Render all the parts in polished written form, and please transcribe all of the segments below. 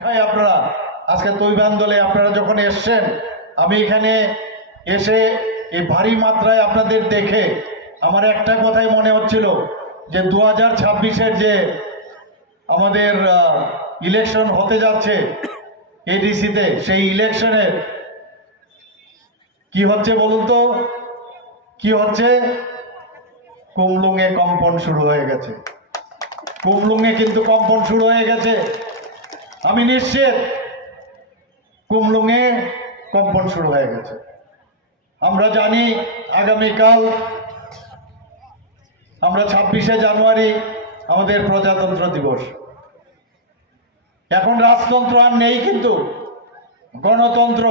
আপনারা আজকে তৈবান দলে আপনারা যখন এসছেন, আমি এখানে এসে এই ভারী মাত্রায় আপনাদের দেখে আমার একটা কথাই মনে হচ্ছিল যে 2026-এর যে আমাদের ইলেকশন হতে যাচ্ছে এডিসিতে, সেই ইলেকশনের কি হচ্ছে বলুন তো? কি হচ্ছে? কুমলুঙে কম্পন শুরু হয়ে গেছে। কুমলুঙে কিন্তু কম্পন শুরু হয়ে গেছে। আমি নিশ্চিত কুমলুঙে কম্পন শুরু হয়ে গেছে। আমরা জানি আগামীকাল আমরা 26শে জানুয়ারি আমাদের প্রজাতন্ত্র দিবস। এখন রাজতন্ত্র আর নেই, কিন্তু গণতন্ত্র।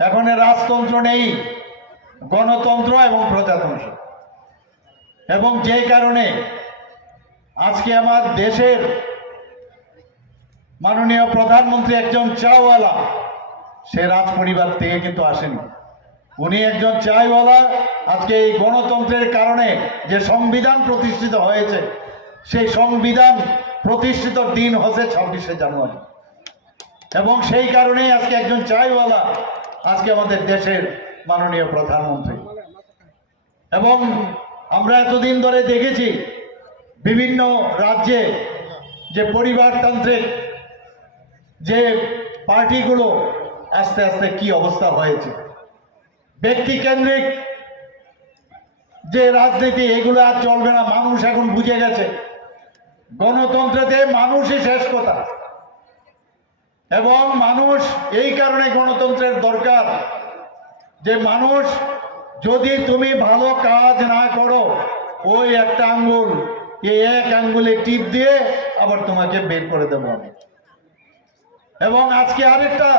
এখন রাজতন্ত্র নেই, গণতন্ত্র এবং প্রজাতন্ত্র। এবং যে কারণে আজকে আমার দেশের মাননীয় প্রধানমন্ত্রী একজন চাওয়ালা, সে রাজ পরিবার থেকে কিন্তু আসেনি। উনি একজন চাইওয়ালা। আজকে এই গণতন্ত্রের কারণে যে সংবিধান প্রতিষ্ঠিত হয়েছে, সেই সংবিধান প্রতিষ্ঠিত দিন হচ্ছে 26শে জানুয়ারি। এবং সেই কারণেই আজকে একজন চাইওয়ালা আজকে আমাদের দেশের মাননীয় প্রধানমন্ত্রী। এবং আমরা এতদিন ধরে দেখেছি বিভিন্ন রাজ্যে যে পরিবারতান্ত্রিক যে পার্টিগুলো আস্তে আস্তে কি অবস্থা হয়েছে, ব্যক্তিকেন্দ্রিক যে রাজনীতি, এগুলো আর চলবে না। মানুষ এখন বুঝে গেছে গণতন্ত্রতে মানুষই শেষ কথা। এবং মানুষ এই কারণে গণতন্ত্রের দরকার যে মানুষ যদি তুমি ভালো কাজ না করো, ওই একটা আঙ্গুল, এই এক আঙ্গুলে টিপ দিয়ে আবার তোমাকে বের করে দেবো আমি। এবং আজকে আরেকটা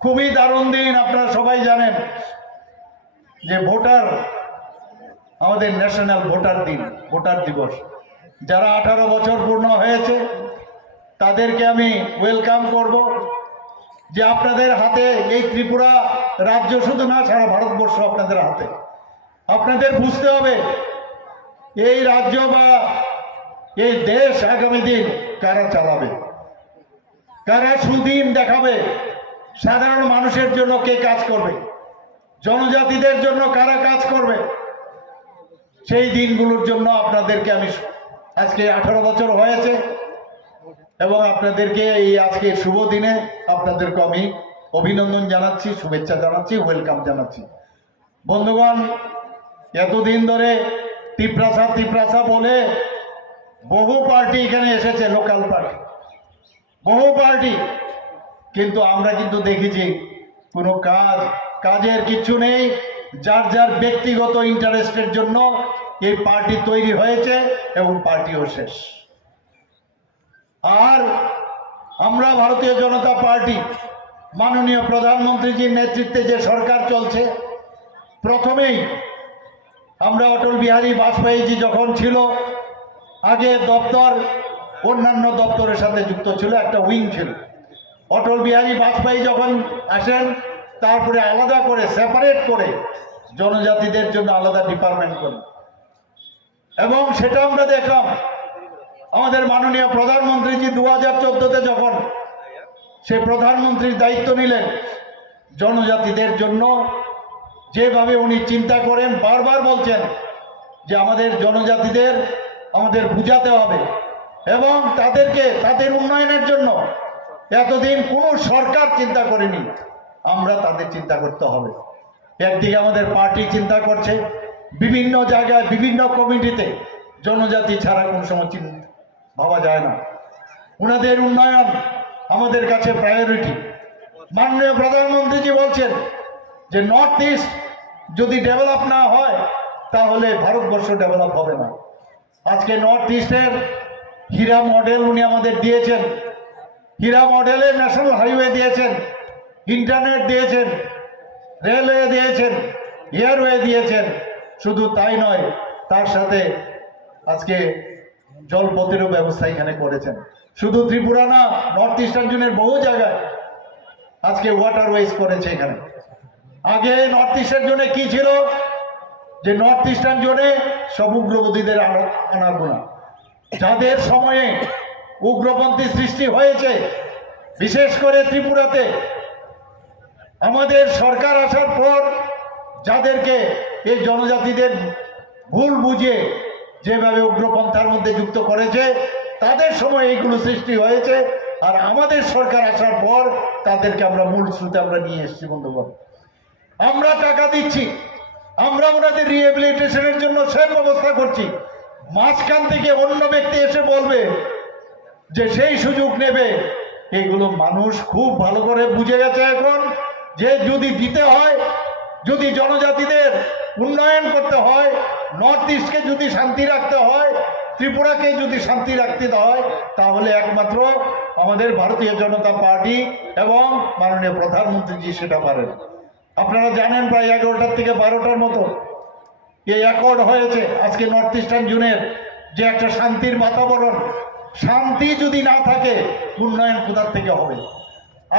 খুবই দারুণ দিন, আপনারা সবাই জানেন যে আমাদের ন্যাশনাল ভোটার দিন, ভোটার দিবস। যারা 18 বছর পূর্ণ হয়েছে তাদেরকে আমি ওয়েলকাম করব যে আপনাদের হাতে এই ত্রিপুরা রাজ্য শুধু না, সারা ভারতবর্ষ আপনাদের হাতে। আপনাদের বুঝতে হবে এই রাজ্য বা এই দেশ আগামী দিন কারা চালাবে, কারা সুদিন দেখাবে, সাধারণ মানুষের জন্য কে কাজ করবে, জনজাতিদের জন্য কারা কাজ করবে। সেই দিনগুলোর জন্য আপনাদেরকে আমি আজকে 18 বছর হয়েছে এবং আপনাদেরকে এই আজকে শুভ দিনে আপনাদেরকে আমি অভিনন্দন জানাচ্ছি, শুভেচ্ছা জানাচ্ছি, ওয়েলকাম জানাচ্ছি। বন্ধুগণ, এতদিন ধরে তিপ্রাসা বলে বহু পার্টি এখানে এসেছে, লোকাল পার্টি, বহু পার্টি, কিন্তু আমরা কিন্তু দেখেছি কোনো কাজের কিছু নেই। যার যার ব্যক্তিগত ইন্টারেস্টের জন্য এই পার্টি তৈরি হয়েছে এবং পার্টিও শেষ। আর আমরা ভারতীয় জনতা পার্টি, মাননীয় প্রধানমন্ত্রীজির নেতৃত্বে যে সরকার চলছে, প্রথমেই আমরা অটল বিহারী বাজপেয়ীজি যখন ছিল, আগে দপ্তর অন্যান্য দপ্তরের সাথে যুক্ত ছিল, একটা উইং ছিল। অটল বিহারী বাজপেয়ী যখন আসেন, তারপরে আলাদা করে সেপারেট করে জনজাতিদের জন্য আলাদা ডিপার্টমেন্ট করেন। এবং সেটা আমরা দেখলাম আমাদের মাননীয় প্রধানমন্ত্রীজি 2014-তে যখন সে প্রধানমন্ত্রীর দায়িত্ব নিলেন, জনজাতিদের জন্য যেভাবে উনি চিন্তা করেন, বারবার বলছেন যে আমাদের জনজাতিদের আমাদের বুঝাতে হবে এবং তাদেরকে তাদের উন্নয়নের জন্য এতদিন কোনো সরকার চিন্তা করেনি, আমরা তাদের চিন্তা করতে হবে। একদিকে আমাদের পার্টি চিন্তা করছে, বিভিন্ন জায়গায় বিভিন্ন কমিটিতে জনজাতি ছাড়া কোন সময় ভাবা যায় না। ওনাদের উন্নয়ন আমাদের কাছে প্রায়োরিটি। মাননীয় প্রধানমন্ত্রীজি বলছেন যে নর্থ ইস্ট যদি ডেভেলপ না হয় তাহলে ভারতবর্ষ ডেভেলপ হবে না। আজকে নর্থ ইস্টের হীরা মডেল উনি আমাদের দিয়েছেন, হীরা মডেলে ন্যাশনাল হাইওয়ে দিয়েছেন, ইন্টারনেট দিয়েছেন, রেলওয়ে দিয়েছেন, এয়ারওয়ে দিয়েছেন। শুধু তাই নয়, তার সাথে আজকে জলপথেরও ব্যবস্থা এখানে করেছেন। শুধু ত্রিপুরা না, নর্থ ইস্টার্ন জোনের বহু জায়গায় আজকে ওয়াটারওয়েজ করেছে এখানে। আগে নর্থ ইস্টার্ন জোনে কি ছিল, যে নর্থ ইস্টার্ন জোনে সমুদ্রবতীদের আনাগোনা, যাদের সময়ে উগ্রপন্থী সৃষ্টি হয়েছে, বিশেষ করে ত্রিপুরাতে। আমাদের সরকার আসার পর যাদেরকে এই জনজাতিদের ভুল বুঝে যেভাবে উগ্রপন্থার মধ্যে যুক্ত করেছে, তাদের সময় এইগুলো সৃষ্টি হয়েছে। আর আমাদের সরকার আসার পর তাদেরকে আমরা মূল স্রোতে আমরা নিয়ে এসেছি। বন্ধুগণ, আমরা টাকা দিচ্ছি, আমরা ওনাদের রিহ্যাবিলিটেশনের জন্য সব ব্যবস্থা করছি। মাঝখান থেকে অন্য ব্যক্তি এসে বলবে যে সেই সুযোগ নেবে, এগুলো মানুষ খুব ভালো করে বুঝে গেছে এখন, যে যদি দিতে হয়, যদি জনজাতিদের উন্নয়ন করতে হয়, নর্থ ইস্টকে যদি শান্তি রাখতে হয়, ত্রিপুরাকে যদি শান্তি রাখতে হয়, তাহলে একমাত্র আমাদের ভারতীয় জনতা পার্টি এবং মাননীয় প্রধানমন্ত্রীজি সেটা পারেন। আপনারা জানেন প্রায় 11টার থেকে 12টার মতো এই অ্যাকর্ড হয়েছে আজকে নর্থ ইস্টার্ন জোনের, যে একটা শান্তির বাতাবরণ। শান্তি যদি না থাকে, উন্নয়ন কোথার থেকে হবে?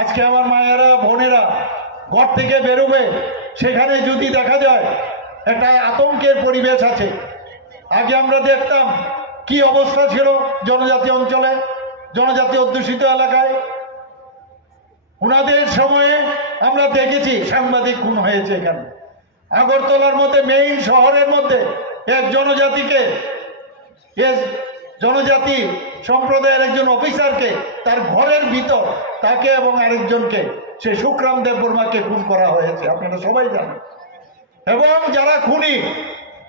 আজকে আমার মায়েরা বোনেরা ঘর থেকে বেরোবে, সেখানে যদি দেখা যায় একটা আতঙ্কের পরিবেশ আছে। আগে আমরা দেখতাম কি অবস্থা ছিল জনজাতি অঞ্চলে, জনজাতি অধ্যুষিত এলাকায়। ওনাদের সময়ে আমরা দেখেছি সাংবাদিক খুন হয়েছে এখানে। আগরতলার মধ্যে, মেইন শহরের মধ্যে এক জনজাতিকে, জনজাতি সম্প্রদায়ের একজন অফিসারকে তার ঘরের ভিতর তাকে এবং আরেকজনকে, সে সুখরাম দেববর্মাকে খুন করা হয়েছে, আপনারা সবাই জানেন। এবং যারা খুনি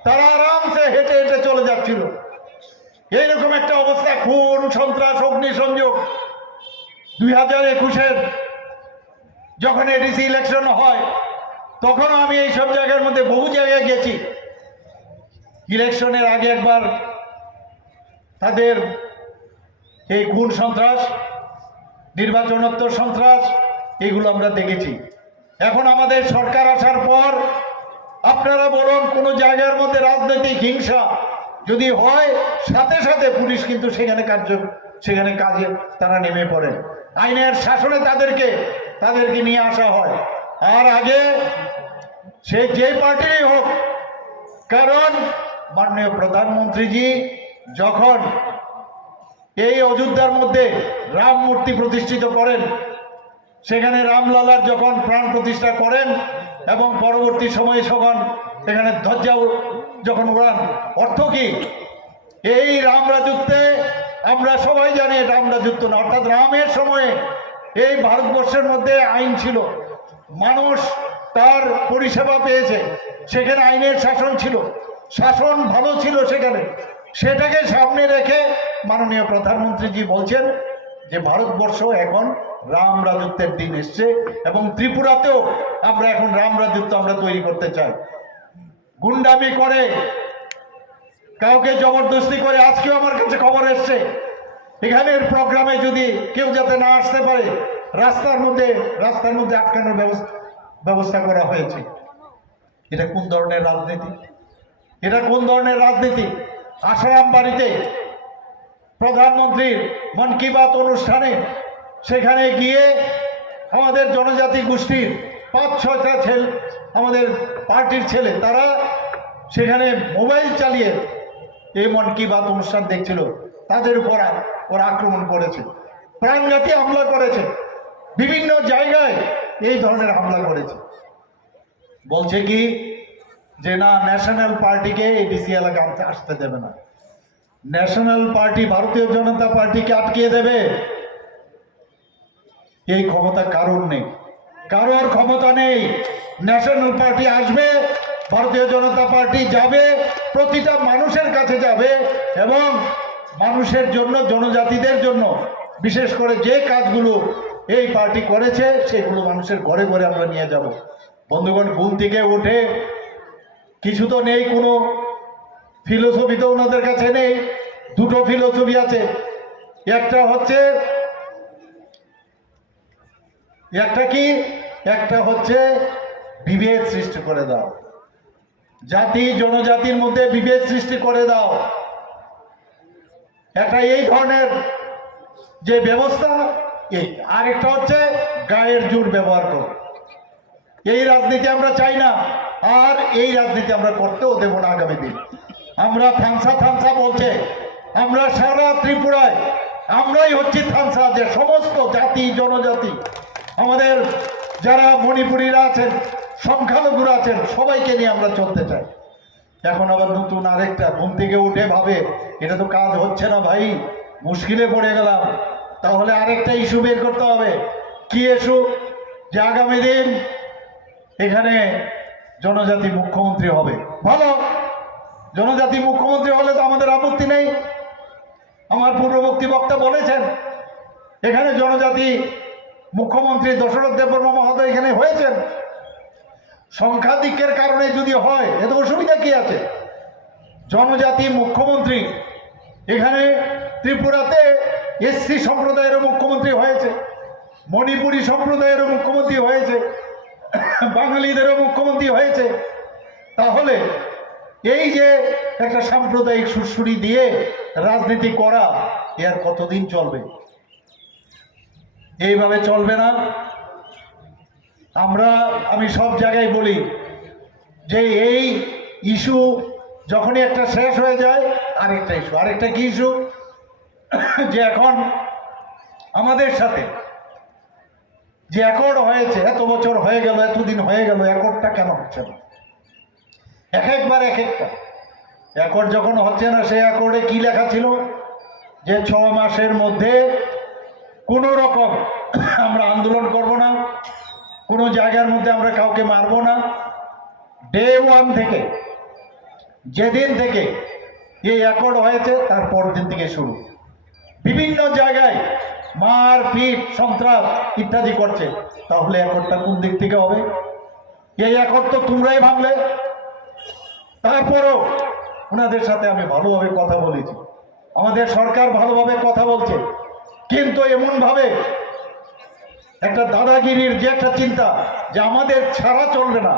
তারা আরামসে হেঁটে হেঁটে চলে যাচ্ছিল। এইরকম একটা অবস্থা, খুন, সন্ত্রাস, অগ্নিসংযোগ। 2021-এর যখন এডিসি ইলেকশন হয়, তখন আমি এই সব জায়গার মধ্যে বহু জায়গায় গেছি। ইলেকশনের আগে একবার তাদের এই খুন সন্ত্রাস, নির্বাচনোত্তর সন্ত্রাস, এগুলো আমরা দেখেছি। এখন আমাদের সরকার আসার পর আপনারা বলুন, কোনো জায়গার মধ্যে রাজনৈতিক হিংসা যদি হয়, সাথে সাথে পুলিশ কিন্তু সেখানে কাজে তারা নেমে পড়ে। আইনের শাসনে তাদেরকে নিয়ে আসা হয়। আর আগে সে যে পার্টিরই হোক, কারণ মাননীয় প্রধানমন্ত্রীজি যখন এই অযোধ্যার মধ্যে রাম মূর্তি প্রতিষ্ঠিত করেন, সেখানে রামলালার যখন প্রাণ প্রতিষ্ঠা করেন এবং পরবর্তী সময়ে যখন এখানে ধ্বজাও যখন উড়ান, অর্থ কি? এই রাম রাজত্বে আমরা সবাই জানি রাম রাজত্ব না, অর্থাৎ রামের সময়ে এই ভারতবর্ষের মধ্যে আইন ছিল, মানুষ তার পরিষেবা পেয়েছে, সেখানে আইনের শাসন ছিল, শাসন ভালো ছিল সেখানে। সেটাকে সামনে রেখে মাননীয় প্রধানমন্ত্রীজি বলছেন যে ভারতবর্ষ এখন রাম রাজত্বের দিন এসছে এবং ত্রিপুরাতেও আমরা এখন রাম রাজত্ব আমরা তৈরি করতে চাই। গুন্ডামি করে, কাউকে জবরদস্তি করে। আজকেও আমার কাছে খবর এসছে এখানের প্রোগ্রামে যদি কেউ যাতে না আসতে পারে, রাস্তার মধ্যে আটকানোর ব্যবস্থা করা হয়েছে। এটা কোন ধরনের রাজনীতি? এটা কোন ধরনের রাজনীতি? আসারাম বাড়িতে প্রধানমন্ত্রীর মন কি বাত অনুষ্ঠানে সেখানে গিয়ে আমাদের জনজাতি গোষ্ঠীর 5-6টা ছেলে, আমাদের পার্টির ছেলে, তারা সেখানে মোবাইল চালিয়ে এই মন কি বাত অনুষ্ঠান দেখছিল। তাদের উপর ওরা আক্রমণ করেছে, প্রাণঘাতী হামলা করেছে, বিভিন্ন জায়গায় এই ধরনের হামলা করেছে। বলছে কি যে না, ন্যাশনাল পার্টিকে এডিসি এলাকা আসতে দেবে না, ন্যাশনাল পার্টি ভারতীয় জনতা পার্টিকে আটকিয়ে দেবে। এই ক্ষমতা কারোর নেই, কারোর ক্ষমতা নেই। ন্যাশনাল পার্টি আসবে, ভারতীয় জনতা পার্টি যাবে, প্রতিটা মানুষের কাছে যাবে এবং মানুষের জন্য, জনজাতিদের জন্য বিশেষ করে যে কাজগুলো এই পার্টি করেছে সেগুলো মানুষের ঘরে ঘরে আমরা নিয়ে যাব। বন্ধুগণ, ঘুম থেকে উঠে কিছু তো নেই, কোনো ফিলোসফি তো ওনাদের কাছে নেই। দুটো ফিলোসফি আছে, একটা হচ্ছে বিভেদ সৃষ্টি করে দাও, জাতি জনজাতির মধ্যে বিভেদ সৃষ্টি করে দাও, একটা এই ধরনের যে ব্যবস্থা। আরেকটা হচ্ছে গায়ের জোর ব্যবহার করো। এই রাজনীতি আমরা চাই না, আর এই রাজনীতি আমরা করতেও দেব না আগামী দিন। আমরা থামসা বলছে, আমরা সারা ত্রিপুরায় আমরাই হচ্ছি থানসা, যে সমস্ত জাতি জনজাতি আমাদের যারা মণিপুরীরা আছেন, সংখ্যালঘুরা আছেন, সবাইকে নিয়ে আমরা চলতে চাই। এখন আবার নতুন আরেকটা ঘুম থেকে উঠে ভাবে এটা তো কাজ হচ্ছে না ভাই, মুশকিলে পড়ে গেলাম, তাহলে আরেকটা ইস্যু বের করতে হবে। কি ইস্যু? যে আগামী দিন এখানে জনজাতি মুখ্যমন্ত্রী হবে। ভালো, জনজাতি মুখ্যমন্ত্রী হলে তো আমাদের আপত্তি নেই। আমার পূর্ববর্তী বক্তা বলেছেন এখানে জনজাতি মুখ্যমন্ত্রী দশরথ দেববর্মা মহোদয় এখানে হয়েছেন। সংখ্যাধিক্যের কারণে যদি হয় এত অসুবিধা কি আছে? জনজাতি মুখ্যমন্ত্রী এখানে ত্রিপুরাতে এসসি সম্প্রদায়েরও মুখ্যমন্ত্রী হয়েছে, মণিপুরী সম্প্রদায়েরও মুখ্যমন্ত্রী হয়েছে, বাঙালিদেরও মুখ্যমন্ত্রী হয়েছে। তাহলে এই যে একটা সাম্প্রদায়িক সুরসুরি দিয়ে রাজনীতি করা, এর কতদিন চলবে? এইভাবে চলবে না। আমি সব জায়গায় বলি যে এই ইস্যু যখনই একটা শেষ হয়ে যায় আরেকটা ইস্যু, আরেকটা কি ইস্যু? যে এখন আমাদের সাথে যে অ্যাকর্ড হয়েছে, এত বছর হয়ে গেল, এতদিন হয়ে গেল, অ্যাকর্ডটা কেন হচ্ছে না? একবার এক একটা অ্যাকর্ড যখন হচ্ছে না, সেই অ্যাকর্ডে কি লেখা ছিল? যে 6 মাসের মধ্যে কোনো রকম আমরা আন্দোলন করব না, কোনো জায়গার মধ্যে আমরা কাউকে মারবো না। ডে 1 থেকে, যেদিন থেকে এই অ্যাকর্ড হয়েছে তারপর দিন থেকে শুরু, বিভিন্ন জায়গায় মারপিট, সন্ত্রাস ইত্যাদি করছে। তাহলে অ্যাকর্ডটা কোন দিক থেকে হবে? এই অ্যাকর্ড তো তোমরাই ভাঙলে। তারপরও ওনাদের সাথে আমি ভালোভাবে কথা বলেছি, আমাদের সরকার ভালোভাবে কথা বলছে, কিন্তু এমনভাবে একটা দাদাগিরির যে একটা চিন্তা যে আমাদের ছাড়া চলবে না,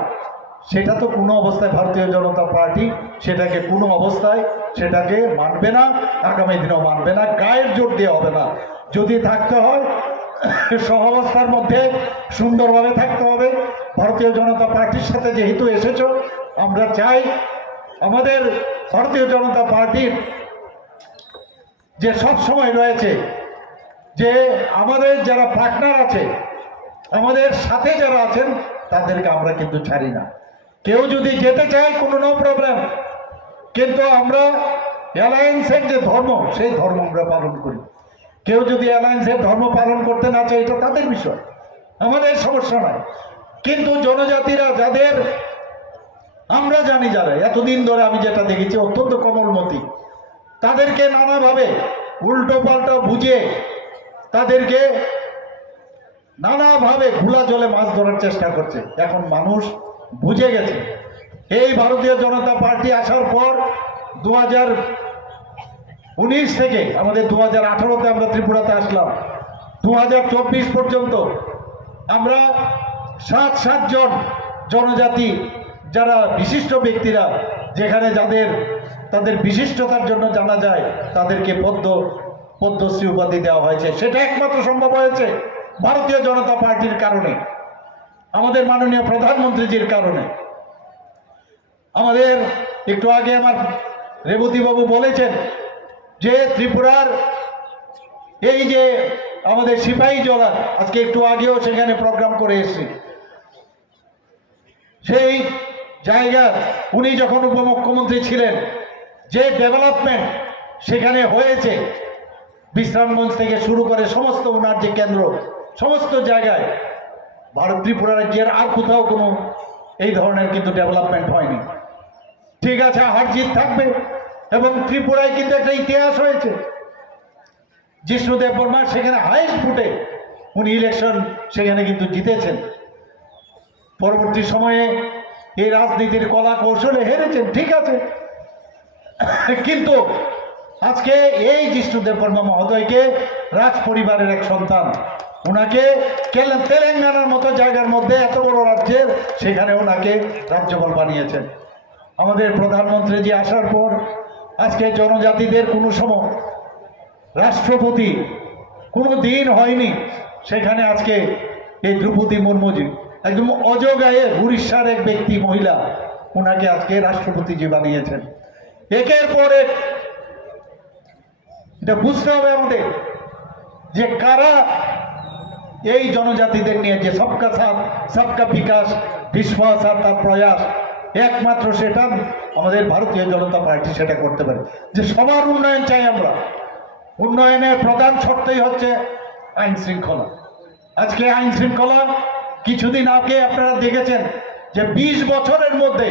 সেটা তো কোনো অবস্থায় ভারতীয় জনতা পার্টি সেটাকে কোনো অবস্থায় সেটাকে মানবে না, আগামী দিনেও মানবে না। গায়ের জোর দেওয়া হবে না। যদি থাকতে হয় সহাবস্থার মধ্যে সুন্দরভাবে থাকতে হবে। ভারতীয় জনতা পার্টির সাথে যেহেতু এসেছো, আমরা চাই আমাদের ভারতীয় জনতা পার্টির যে সব সময় রয়েছে যে আমাদের যারা পার্টনার আছে, আমাদের সাথে যারা আছেন, তাদেরকে আমরা কিন্তু ছাড়ি না। কেউ যদি যেতে চায় কোনো নো প্রবলেম, কিন্তু আমরা অ্যালায়েন্সের যে ধর্ম, সেই ধর্ম আমরা পালন করি। কেউ যদি অ্যালায়েন্সের ধর্ম পালন করতে না চায়, এটা তাদের বিষয়, আমাদের সমস্যা নয়। কিন্তু জনজাতিরা যাদের আমরা জানি, যারা এতদিন ধরে আমি যেটা দেখেছি অত্যন্ত কোমলমতি, তাদেরকে নানাভাবে উল্টো পাল্টা বুঝিয়ে তাদেরকে নানাভাবে ঘোলা জলে মাছ ধরার চেষ্টা করছে। এখন মানুষ বুঝে গেছে। এই ভারতীয় জনতা পার্টি আসার পর 2019 থেকে আমাদের 2018-তে আমরা ত্রিপুরাতে আসলাম, 2024 পর্যন্ত আমরা 7 জন জনজাতি যারা বিশিষ্ট ব্যক্তিরা, যেখানে তাদের বিশিষ্টতার জন্য জানা যায়, তাদেরকে পদ্মশ্রী উপাধি দেওয়া হয়েছে। সেটা একমাত্র সম্ভব হয়েছে ভারতীয় জনতা পার্টির কারণে, আমাদের মাননীয় প্রধানমন্ত্রীজির কারণে। আমাদের একটু আগে আমার রেবতীবাবু বলেছেন যে ত্রিপুরার এই যে আমাদের সিপাহী জলার, আজকে একটু আগেও সেখানে প্রোগ্রাম করে এসেছি, সেই জায়গার উনি যখন উপমুখ্যমন্ত্রী ছিলেন, যে ডেভেলপমেন্ট সেখানে হয়েছে, বিশ্রামগঞ্জ থেকে শুরু করে সমস্ত ওনার যে কেন্দ্র, সমস্ত জায়গায় ত্রিপুরা রাজ্যের আর কোথাও কোনো এই ধরনের কিন্তু ডেভেলপমেন্ট হয়নি। ঠিক আছে, হার জিত থাকবে, এবং ত্রিপুরায় কিন্তু একটা ইতিহাস হয়েছে। জিষ্ণু দেববর্মা সেখানে হাইস্ট ভোটে উনি ইলেকশন সেখানে কিন্তু জিতেছেন। পরবর্তী সময়ে এই রাজনীতির কলা কৌশলে হেরেছেন, ঠিক আছে, কিন্তু আজকে এই জিষ্ণু দেববর্মা মহোদয়কে রাজ পরিবারের এক সন্তান, ওনাকে তেলেঙ্গানার মতো জায়গার মধ্যে এত বড় রাজ্যের সেখানে ওনাকে রাজ্যপাল বানিয়েছেন। আমাদের প্রধানমন্ত্রীজি আসার পর আজকে জনজাতিদের কোনো সময় রাষ্ট্রপতি কোনো দিন হয়নি, সেখানে আজকে এই দ্রৌপদী মুর্মুজি একদম অজগায়ে উড়িষ্যার এক ব্যক্তি মহিলা, ওনাকে আজকে রাষ্ট্রপতিজি বানিয়েছেন। একের পর এক এটা বুঝতে হবে আমাদের যে কারা এই জনজাতিদের নিয়ে যে সবকা সাথ সবকা বিকাশ বিশ্বাস আর তার প্রয়াস, একমাত্র সেটা আমাদের ভারতীয় জনতা পার্টি সেটা করতে পারে, যে সবার উন্নয়ন চাই আমরা। উন্নয়নের প্রধান শর্তই হচ্ছে আইন শৃঙ্খলা। আজকে আইন শৃঙ্খলা কিছুদিন আগে আপনারা দেখেছেন যে 20 বছরের মধ্যে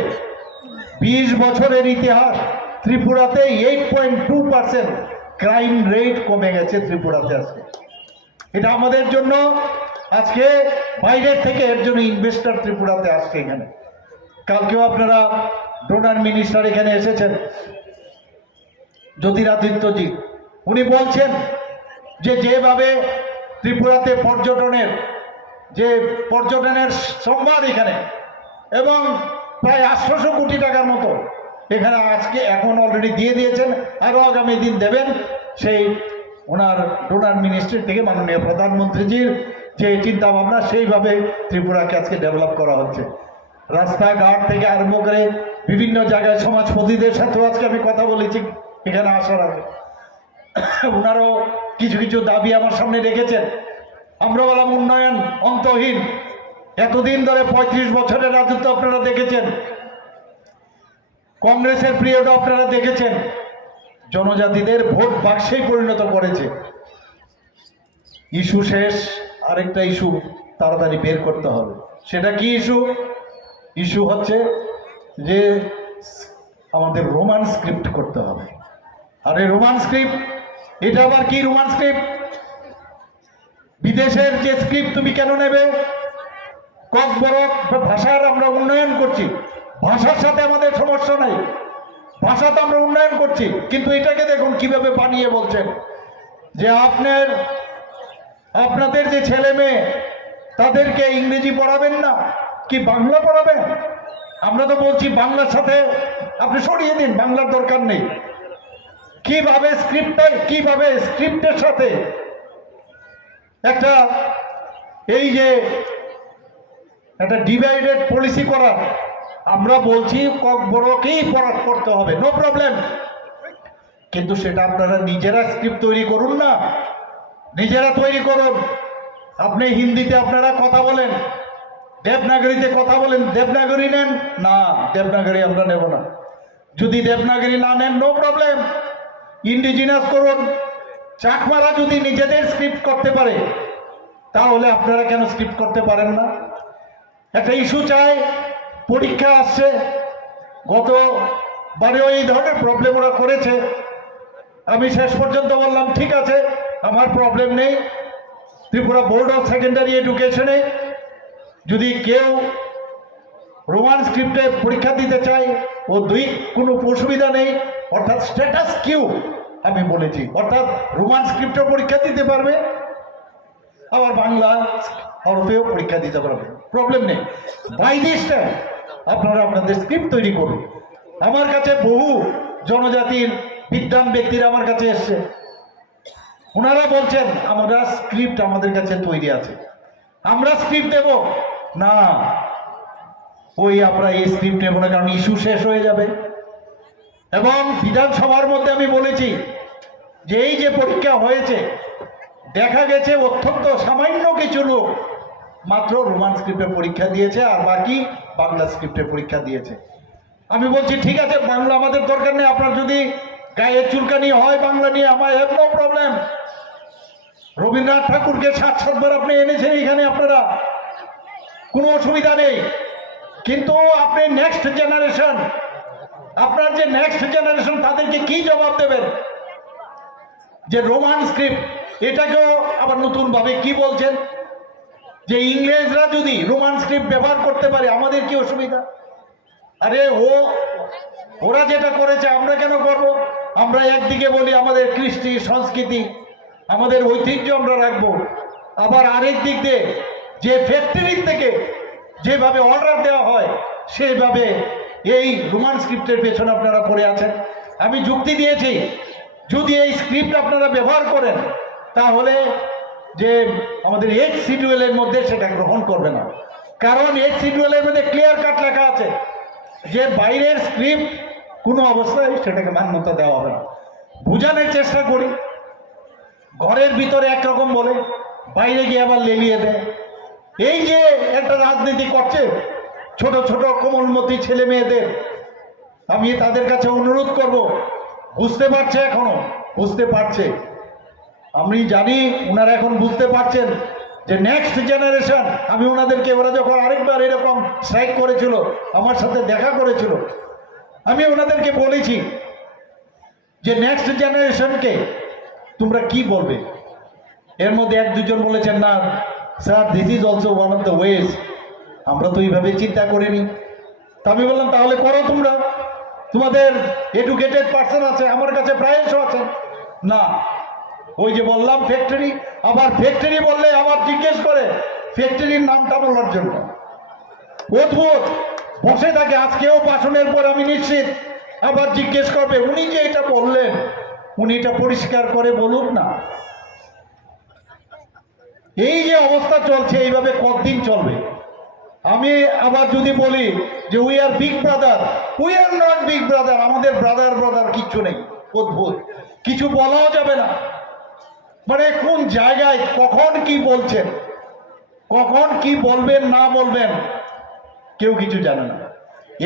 20 বছরের ইতিহাস ত্রিপুরাতে 8.2% ক্রাইম রেট কমে গেছে ত্রিপুরাতে। আজকে এটা আমাদের জন্য, আজকে বাইরের থেকে এর জন্য ইনভেস্টর ত্রিপুরাতে আসছে এখানে। কালকেও আপনারা ডোনার মিনিস্টার এখানে এসেছেন জ্যোতিরাদিত্যজি, উনি বলছেন যে যেভাবে ত্রিপুরাতে পর্যটনের সংবাদ এখানে, এবং প্রায় 800 কোটি টাকার মতো এখানে আজকে এখন অলরেডি দিয়ে দিয়েছেন, আরও আগামী দিন দেবেন। সেই ওনার ডোনার মিনিস্ট্রি থেকে মাননীয় প্রধানমন্ত্রীজির যে চিন্তা ভাবনা, সেইভাবে ত্রিপুরাকে আজকে ডেভেলপ করা হচ্ছে। রাস্তাঘাট থেকে আরম্ভ করে বিভিন্ন জায়গায় সমাজপতিদের সাথেও আজকে আমি কথা বলেছি এখানে আসার আগে। ওনারও কিছু কিছু দাবি আমার সামনে রেখেছেন। আমরা বললাম উন্নয়ন অন্তহীন। এতদিন ধরে 35 বছরের রাজত্ব আপনারা দেখেছেন, কংগ্রেসের পিরিয়ডও আপনারা দেখেছেন, জনজাতিদের ভোট বাক্সেই পরিণত করেছে। ইস্যু শেষ, আরেকটা ইস্যু তাড়াতাড়ি বের করতে হবে। সেটা কি ইস্যু? ইস্যু হচ্ছে যে আমাদের রোমান স্ক্রিপ্ট করতে হবে। আর এই রোমান স্ক্রিপ্ট, এটা আবার কি রোমান স্ক্রিপ্ট? বিদেশের যে স্ক্রিপ্ট তুমি কেন নেবে? ককবরক ভাষার আমরা উন্নয়ন করছি, ভাষার সাথে আমাদের সমস্যা নাই, ভাষা তো আমরা উন্নয়ন করছি, কিন্তু এটাকে দেখুন কিভাবে বানিয়ে বলছেন যে আপনাদের যে ছেলে মেয়ে তাদেরকে ইংরেজি পড়াবেন না, কি বাংলা পড়াবেন? আমরা তো বলছি বাংলার সাথে আপনি সরিয়ে দিন, বাংলার দরকার নেই। কিভাবে স্ক্রিপ্টের সাথে একটা এই যে একটা ডিভাইডেড পলিসি করা, আমরা বলছি ককবরকেই করতে হবে, নো প্রবলেম, কিন্তু সেটা আপনারা নিজেরা স্ক্রিপ্ট তৈরি করুন না, নিজেরা তৈরি করুন। আপনি হিন্দিতে আপনারা কথা বলেন, দেবনাগরীতে কথা বলেন, দেবনাগরী নেন না, দেবনাগরী আমরা নেব না। যদি দেবনাগরী না নেন, নো প্রবলেম, ইন্ডিজিনাস করুন। চাকমারা যদি নিজেদের স্ক্রিপ্ট করতে পারে, তাহলে আপনারা কেন স্ক্রিপ্ট করতে পারেন না? একটা ইস্যু চাই, পরীক্ষা আসছে, গতবারেও এই ধরনের প্রবলেম ওরা করেছে। আমি শেষ পর্যন্ত বললাম ঠিক আছে, আমার প্রবলেম নেই, ত্রিপুরা বোর্ড অফ সেকেন্ডারি এডুকেশনে যদি কেউ রোমান স্ক্রিপ্টে পরীক্ষা দিতে চায়, কোনো অসুবিধা নেই, অর্থাৎ স্ট্যাটাস কিউ আমি বলেছি, অর্থাৎ রোমান স্ক্রিপ্টে পরীক্ষা দিতে পারবে, আবার বাংলা হরফেও পরীক্ষা দিতে পারবে, প্রবলেম নেই। বাই দিস টাইম আপনারা আপনাদের স্ক্রিপ্ট তৈরি করুন। আমার কাছে বহু জনজাতির বিদ্বান ব্যক্তিরা আমার কাছে এসছে, ওনারা বলছেন আমরা স্ক্রিপ্ট আমাদের কাছে তৈরি আছে, আমরা স্ক্রিপ্ট দেব না। আমরা এই স্ক্রিপ্ট নেব না, কারণ ইস্যু শেষ হয়ে যাবে। এবং বিধানসভার মধ্যে আমি বলেছি যে এই যে পরীক্ষা হয়েছে, দেখা গেছে অত্যন্ত সামান্য কিছু লোক মাত্র রোমান স্ক্রিপ্টে পরীক্ষা দিয়েছে, আর বাকি বাংলা স্ক্রিপ্টে পরীক্ষা দিয়েছে। আমি বলছি ঠিক আছে, বাংলা আমাদের দরকার নেই, আপনার যদি গায়ে চুলকানি হয় বাংলা নিয়ে, আমার হ্যাভ নো প্রবলেম। রবীন্দ্রনাথ ঠাকুরকে 7 বার আপনি এনেছেন এখানে, আপনারা কোনো অসুবিধা নেই, কিন্তু আপনি নেক্সট জেনারেশন, আপনার যে নেক্সট জেনারেশন তাদেরকে কি জবাব দেবেন? যে রোমান স্ক্রিপ্ট এটাকেও আবার নতুন ভাবে কি বলছেন যে ইংরেজরা যদি রোমান স্ক্রিপ্ট ব্যবহার করতে পারে, আমাদের কি অসুবিধা? আরে ওরা যেটা করেছে আমরা কেন করব? আমরা একদিকে বলি আমাদের কৃষ্টি সংস্কৃতি, আমাদের ঐতিহ্য আমরা রাখবো, আবার আরেক দিক দিয়ে যে ফ্যাক্টরি থেকে যেভাবে অর্ডার দেওয়া হয় সেইভাবে এই রোমান স্ক্রিপ্টের পেছনে আপনারা পড়ে আছেন। আমি যুক্তি দিয়েছি, যদি এই স্ক্রিপ্ট আপনারা ব্যবহার করেন তাহলে যে আমাদের 8 শিডিউলের মধ্যে সেটা গ্রহণ করবে না, কারণ 8 শিডিউলের মধ্যে ক্লিয়ার কাট লেখা আছে যে বাইরের স্ক্রিপ্ট কোনো অবস্থায় সেটাকে মান্যতা দেওয়া হবে না। বোঝানোর চেষ্টা করি, ঘরের ভিতরে একরকম বলে, বাইরে গিয়ে আবার লেলিয়ে দেয়। এই যে একটা রাজনীতি করছে ছোট ছোট কোমলমতি ছেলে মেয়েদের, আমি তাদের কাছে অনুরোধ করব, বুঝতে পারছে, এখনো বুঝতে পারছে, আমি জানি ওনারা এখন বুঝতে পারছেন যে নেক্সট জেনারেশন, আমি ওনাদেরকে, ওরা যখন আরেকবার এরকম স্ট্রাইক করেছিল, আমার সাথে দেখা করেছিল, আমি ওনাদেরকে বলেছি যে নেক্সট জেনারেশনকে তোমরা কি বলবে। এর মধ্যে এক দুজন বলেছেন, না sir, this is also one of the ways, আমরা তো এইভাবে চিন্তা করিনি। তা আমি বললাম, তাহলে করো তোমরা, তোমাদের এডুকেটেড পার্সন আছে, আমার কাছে প্রায়শ আছে। না, ওই যে বললাম ফ্যাক্টরি, আবার ফ্যাক্টরি বললে আবার জিজ্ঞেস করে ফ্যাক্টরির নামটা বলার জন্য, অদ্ভুত বসে থাকে। আজকেও ভাষণের পর আমি নিশ্চিত আবার জিজ্ঞেস করবে, উনি যে এটা বললেন উনি এটা পরিষ্কার করে বলুক না। এই যে অবস্থা চলছে, এইভাবে কতদিন চলবে? আমি আবার যদি বলি যে we are big brother, we are not big brother, আমাদের ব্রাদার ব্রাদার কিচ্ছু নেই। অদ্ভুত, কিছু বলাও যাবে না। মানে কোন জায়গায় কখন কি বলছেন, কখন কি বলবেন না বলবেন কেউ কিছু জানে না।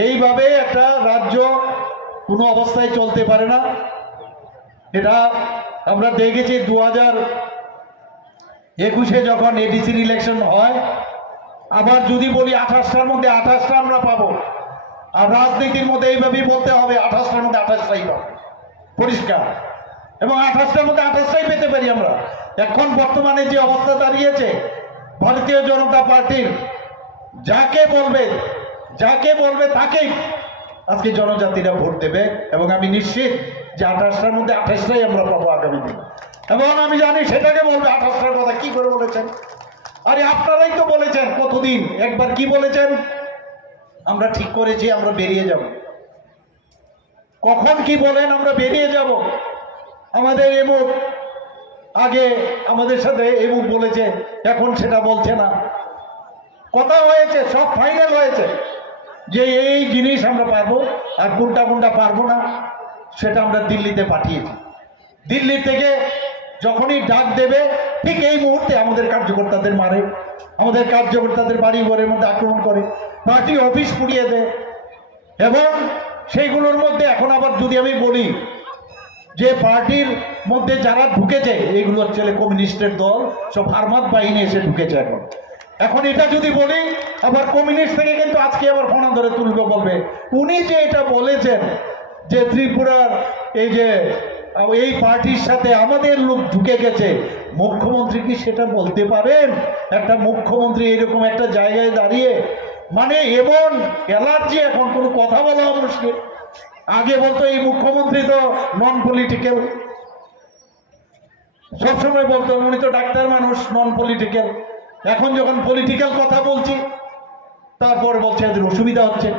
এইভাবে একটা রাজ্য কোনো অবস্থায় চলতে পারে না। এটা আমরা দেখেছি 2021-এ যখন এডিসির ইলেকশন হয়, আবার যদি বলি 28টার মধ্যে 28টা আমরা পাবো, আর রাজনীতির মধ্যে এইভাবেই বলতে হবে 28টার মধ্যে 28টাই পাবো, পরিষ্কার। এবং 28টার মধ্যে 28টাই পেতে পারি আমরা। এখন বর্তমানে যে অবস্থা দাঁড়িয়েছে, ভারতীয় জনতা পার্টির যাকে বলবে তাকেই আজকে জনজাতিরা ভোট দেবে। এবং আমি নিশ্চিত যে 28টার মধ্যে 28টাই আমরা পাবো আগামী দিন। এবং আমি জানি সেটাকে বলবে 28টার কথা কি করে বলেছেন। আরে আপনারাই তো বলেছেন কতদিন, একবার কি বলেছেন, আমরা ঠিক করেছি আমরা বেরিয়ে যাব। কখন কি বলেন আমরা বেরিয়ে যাব? আমাদের এমুক আগে আমাদের সাথে এমুক বলেছে, এখন সেটা বলছে না। কথা হয়েছে, সব ফাইনাল হয়েছে যে এই জিনিস আমরা পারবো, আর কোনটা কোনটা পারবো না সেটা আমরা দিল্লিতে পাঠিয়েছি। দিল্লি থেকে যখনই ডাক দেবে ঠিক এই মুহূর্তে আমাদের কার্যকর্তাদের মারে, আমাদের কার্যকর্তাদের বাড়ি ঘরের মধ্যে আক্রমণ করে, পার্টি অফিস পুড়িয়ে দেয়। এবং সেইগুলোর মধ্যে এখন আবার যদি আমি বলি যে পার্টির মধ্যে যারা ঢুকেছে এগুলো হচ্ছে কমিউনিস্টের দল, সব আর্মাদ বাহিনী এসে ঢুকেছে। এখন এটা যদি বলি, আবার কমিউনিস্ট থেকে কিন্তু আজকে আবার ফোনা ধরে তুলবে, বলবে উনি যে এটা বলেছেন যে ত্রিপুরার এই যে এই পার্টির সাথে আমাদের লোক ঢুকে গেছে, মুখ্যমন্ত্রী কি সেটা বলতে পারেন? একটা মুখ্যমন্ত্রী এরকম একটা জায়গায় দাঁড়িয়ে, মানে এমন অ্যালার্জি, এখন কোনো কথা বলা মুশকিল। আগে বলতো এই মুখ্যমন্ত্রী তো নন পলিটিক্যাল, সবসময় বলতো উনি তো ডাক্তার মানুষ, নন পলিটিক্যাল। এখন যখন পলিটিক্যাল কথা বলছি তারপরে বলছে এদের অসুবিধা হচ্ছে।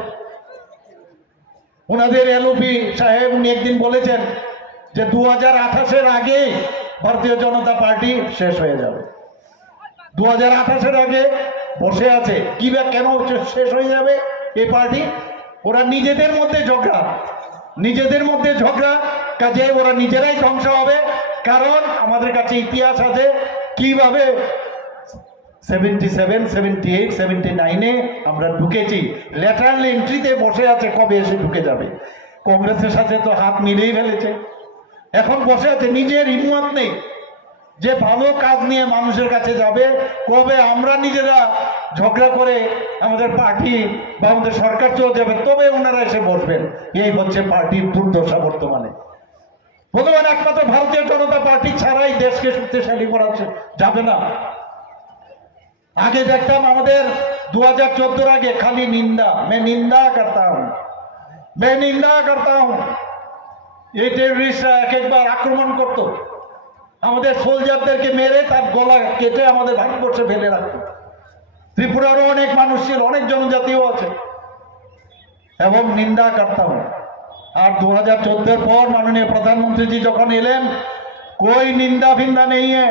ওনাদের এলওপি সাহেব উনি একদিন বলেছেন যে 2028-এর আগে ভারতীয় জনতা পার্টি শেষ হয়ে যাবে। 2028-এর আগে বসে আছে, কি বা কেন শেষ হয়ে যাবে এই পার্টি? ওরা নিজেদের মধ্যে ঝগড়া, কাজে ওরা নিজেরাই ধ্বংস হবে। কারণ আমাদের কাছে ইতিহাস আছে কিভাবে 77, 78, 79-এ আমরা ঢুকেছি, ল্যাটারাল এন্ট্রিতে বসে আছে, কবে এসে ঢুকে যাবে। কংগ্রেসের সাথে তো হাত মিলেই ফেলেছে, এখন বসে আছে, নিজের হিম্মত নেই যে ভালো কাজ নিয়ে মানুষের কাছে যাবে। কবে আমরা নিজেরা ঝগড়া করে আমাদের পার্টি বা আমাদের সরকার চলে যাবে, তবে ওনারা এসে বসবেন। এই হচ্ছে পার্টির দুর্দশা বর্তমানে। ভগবান একমাত্র ভারতীয় জনতা পার্টি ছাড়াই দেশকে শক্তিশালী করা যাবে না। আগে দেখতাম আমাদের 2014 আগে খালি নিন্দা, मैं निंदा करता हूं। এই টেররিস্টরা এক একবার আক্রমণ করতো, আমাদের সোলজারদেরকে মেরে তার গলা কেটে আমাদের ভারতবর্ষে ফেলে রাখতো। ত্রিপুরারও অনেক মানুষ ছিল, অনেক জনজাতিও আছে, এবং নিন্দা করতাম। আর 2014 পর माननीय प्रधानमंत्री जी যখন এলেন, कोई निंदा फिंदा नहीं है,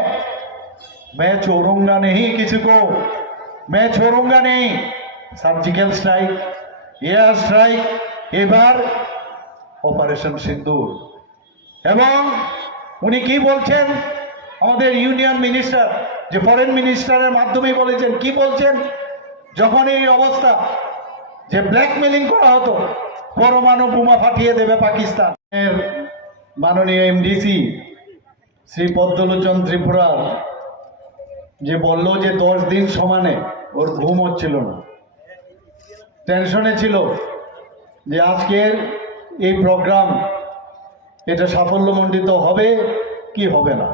मैं छोड़ूंगा नहीं किसी को, मैं छोड़ूंगा नहीं। সার্জিক্যাল স্ট্রাইক, এয়ার স্ট্রাইক, এবার অপারেশন সিন্দুর। এবং উনি কি বলছেন আমাদের ইউনিয়ন মিনিস্টার যে ফরেন মিনিস্টারের মাধ্যমেই বলেছেন, কি বলছেন, যখন এই অবস্থা যে ব্ল্যাকমেলিং করা হতো, পরমাণু বোমা ফাটিয়ে দেবে পাকিস্তান। মাননীয় এমডিসি শ্রী পদ্মলোচন ত্রিপুরার যে বলল যে 10 দিন সমানে ওর ঘুম হচ্ছিল না, টেনশনে ছিল যে আজকের এই প্রোগ্রাম এটা সাফল্যমণ্ডিত হবে কি হবে না।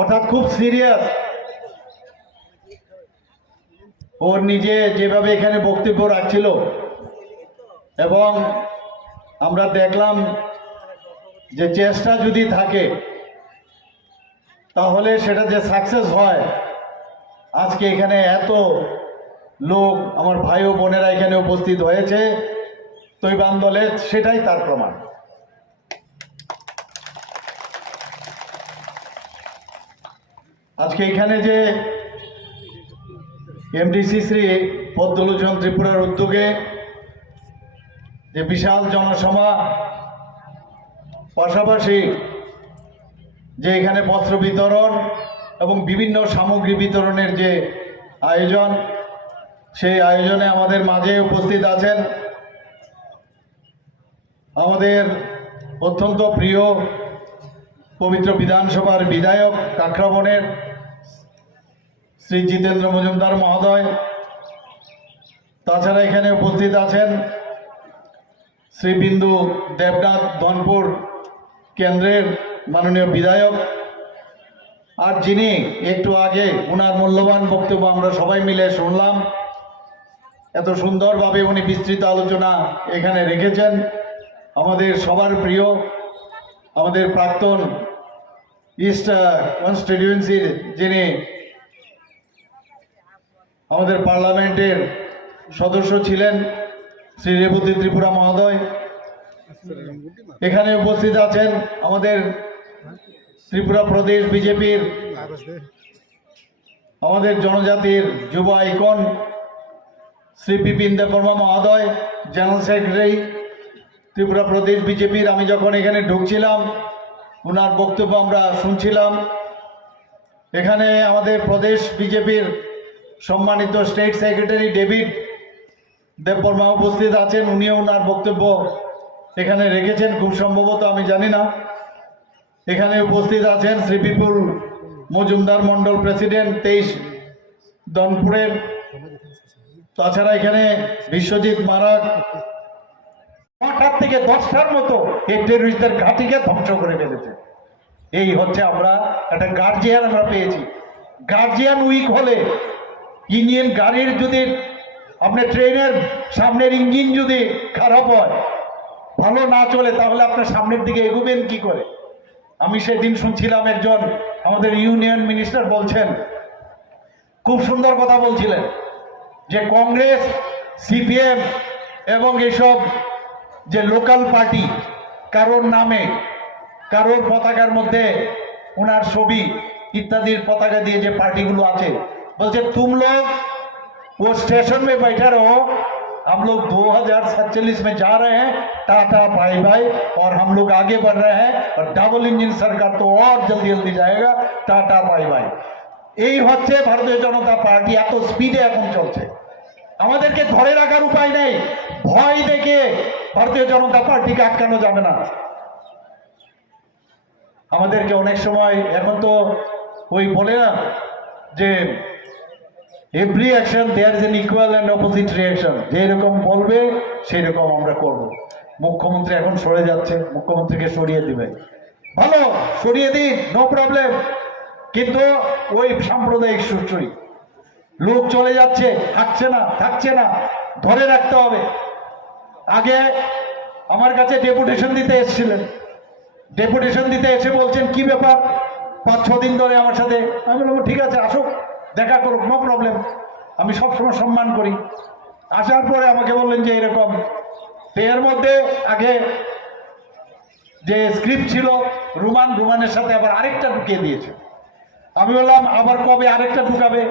অর্থাৎ খুব সিরিয়াস ওর নিজে যেভাবে এখানে বক্তব্য রাখছিল, এবং আমরা দেখলাম যে চেষ্টা যদি থাকে তাহলে সেটা যে সাকসেস হয়। আজকে এখানে এত লোক আমার ভাই ও বোনেরা এখানে উপস্থিত হয়েছে তৈবান দলে, সেটাই তার প্রমাণ। আজকে এখানে যে এমডিসি শ্রী পদ্মলোচন ত্রিপুরার উদ্যোগে যে বিশাল জনসভা, পাশাপাশি যে এখানে বস্ত্র বিতরণ এবং বিভিন্ন সামগ্রী বিতরণের যে আয়োজন, সেই আয়োজনে আমাদের মাঝে উপস্থিত আছেন আমাদের অত্যন্ত প্রিয় পবিত্র বিধানসভার বিধায়ক কাকরাবনের শ্রী জিতেন্দ্র মজুমদার মহোদয়। তাছাড়া এখানে উপস্থিত আছেন শ্রী বিন্দু দেবনাথ ধনপুর কেন্দ্রের মাননীয় বিধায়ক, আর যিনি একটু আগে ওনার মূল্যবান বক্তব্য আমরা সবাই মিলে শুনলাম, এত সুন্দরভাবে উনি বিস্তৃত আলোচনা এখানে রেখেছেন, আমাদের সবার প্রিয়, আমাদের প্রাক্তন ইস্ট কনস্টিটিউয়েন্সির যিনি আমাদের পার্লামেন্টের সদস্য ছিলেন শ্রী রেবতী ত্রিপুরা মহোদয়। এখানে উপস্থিত আছেন আমাদের ত্রিপুরা প্রদেশ বিজেপির আমাদের জনজাতির যুব আইকন শ্রী বিপিন দেববর্মা মহোদয়, জেনারেল সেক্রেটারি ত্রিপুরা প্রদেশ বিজেপির। আমি যখন এখানে ঢুকছিলাম ওনার বক্তব্য আমরা শুনছিলাম। এখানে আমাদের প্রদেশ বিজেপির সম্মানিত স্টেট সেক্রেটারি ডেভিড দেববর্মা উপস্থিত আছেন, উনিও ওনার বক্তব্য এখানে রেখেছেন খুব সম্ভবত, আমি জানি না। এখানে উপস্থিত আছেন শ্রী বিপুল মজুমদার মন্ডল প্রেসিডেন্ট 23 দনপুরের। তাছাড়া এখানে বিশ্বজিৎ মারাক 9টা থেকে 10টার মতো এই টেররিস্টদের ঘাঁটিকে ধ্বংস করে ফেলেছে। এই হচ্ছে আমরা একটা গার্জিয়ান আমরা পেয়েছি। গার্জিয়ান উইক হলে ইঞ্জিন গাড়ির যদি আপনার ট্রেনের সামনের ইঞ্জিন যদি খারাপ হয়, ভালো না চলে, তাহলে আপনার সামনের দিকে এগোবেন কি করে? আমি সেদিন শুনছিলাম একজন আমাদের ইউনিয়ন মিনিস্টার বলছেন, খুব সুন্দর কথা বলছিলেন, যে কংগ্রেস, সিপিএম এবং এসব যে লোকাল পার্টি কারোর নামে, কারোর পতাকার মধ্যে ওনার ছবি ইত্যাদির পতাকা দিয়ে যে পার্টিগুলো আছে, বলছে तुम लोग वो स्टेशन में बैठे रहो, हम लोग 2047 में जा रहे हैं, टाटा बाय बाय, और हम लोग आगे बढ़ रहे हैं, और डबल इंजन सरकार तो और जल्दी जल्दी जाएगा, टाटा बाय बाय। এই হচ্ছে ভারতীয় জনতা পার্টি, এত স্পিডে এখন চলছে। আমাদেরকে ধরে রাখার উপায় নেই, ভয় দেখে ভারতীয় জনতা পার্টিকে আটকানো যাবে না। আমাদেরকে অনেক সময় এখন তো ওই বলে না যে every action there is an equal and opposite reaction, যেরকম বলবে সেই রকম আমরা করব। মুখ্যমন্ত্রী এখন সরে যাচ্ছে, মুখ্যমন্ত্রীকে সরিয়ে দিবে, ভালো সরিয়ে দিন, নো প্রবলেম, কিন্তু ওই সাম্প্রদায়িক সুচরি লোক চলে যাচ্ছে, থাকছে না, থাকছে না, ধরে রাখতে হবে। আগে আমার কাছে ডেপুটেশন দিতে এসেছিলেন, ডেপুটেশন দিতে এসে বলছেন কি ব্যাপার, 5-6 দিন ধরে আমার সাথে। আমি বললাম ঠিক আছে, আসুক, দেখা করুক, নো প্রবলেম, আমি সবসময় সম্মান করি। আসার পরে আমাকে বললেন যে এরকম, এর মধ্যে আগে যে স্ক্রিপ্ট ছিল রুমানের সাথে আবার আরেকটা ঢুকিয়ে দিয়েছে। আমি বললাম আবার কবে আরেকটা ঢুকাবে?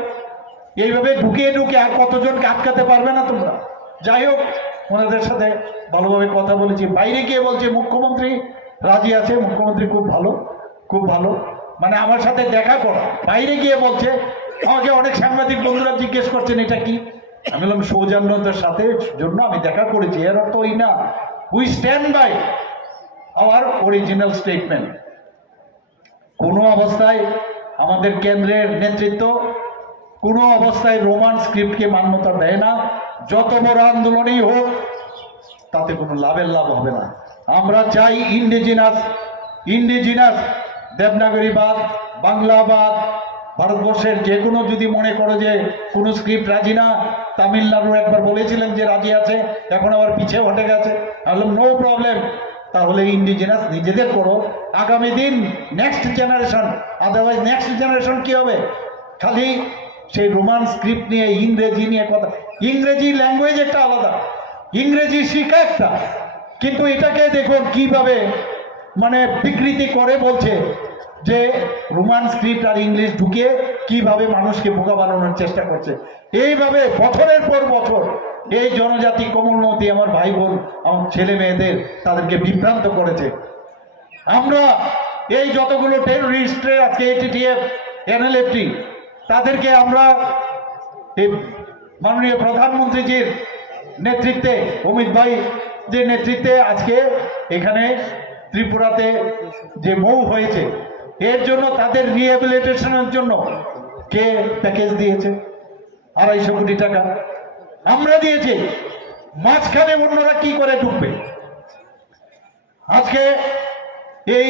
এইভাবে ঢুকিয়ে আর কতজনকে আটকাতে পারবে না তোমরা। যাই হোক, ওনাদের সাথে ভালোভাবে কথা বলেছি। বাইরে গিয়ে বলছে মুখ্যমন্ত্রী রাজি আছে, মুখ্যমন্ত্রী খুব ভালো, খুব ভালো। মানে আমার সাথে দেখা করা, বাইরে গিয়ে বলছে। আমাকে অনেক সাংবাদিক বন্ধুরা জিজ্ঞেস করছেন এটা কি, আমি বললাম সৌজন্যতার সাথে জন্য আমি দেখা করেছি, এর অর্থ ওই না। We stand by our original statement. কোনো অবস্থায় আমাদের কেন্দ্রের নেতৃত্ব কোনো অবস্থায় রোমান স্ক্রিপ্টকে মান্যতা দেয় না। যত বড় আন্দোলনই হোক তাতে কোনো লাভের লাভ হবে না। আমরা চাই ইন্ডিজিনাস দেবনাগরীবাদ, বাংলাবাদ, ভারতবর্ষের যে কোনো, যদি মনে করো যে কোনো স্ক্রিপ্ট রাজি না, তামিলনাড়ু একবার বলেছিলেন যে রাজি আছে, এখন আবার পিছিয়ে হটে গেছে, বললাম নো প্রবলেম, তাহলে ইন্ডিজিনাস নিজেদের করো। আগামী দিন next generation, otherwise next generation কি হবে? খালি সেই রোমান স্ক্রিপ্ট নিয়ে, ইংরেজি নিয়ে কথা। ইংরেজি ল্যাঙ্গুয়েজ একটা আলাদা, ইংরেজি শিক্ষা একটা, কিন্তু এটাকে দেখুন কিভাবে মানে বিকৃতি করে বলছে যে রোমান স্ক্রিপ্ট আর ইংলিশ ঢুকিয়ে কিভাবে মানুষকে বোকা বানানোর চেষ্টা করছে। এইভাবে বছরের পর বছর এই জনজাতি, কোমলমতি, আমার ভাই বোন, আমার ছেলে মেয়েদের তাদেরকে বিভ্রান্ত করেছে। আমরা এই যতগুলো টেররিস্টে আজকে এটিটিএফ, এনএলএফটি, তাদেরকে আমরা এই মাননীয় প্রধানমন্ত্রীজির নেতৃত্বে, অমিত ভাই যে নেতৃত্বে আজকে এখানে ত্রিপুরাতে যে মৌ হয়েছে, এর জন্য তাদের রিহ্যাবিলিটেশনের জন্য কে প্যাকেজ দিয়েছে? 250 কোটি টাকা আমরা দিয়েছি। মাঝখানে অন্যরা কি করে ঢুকবে? আজকে এই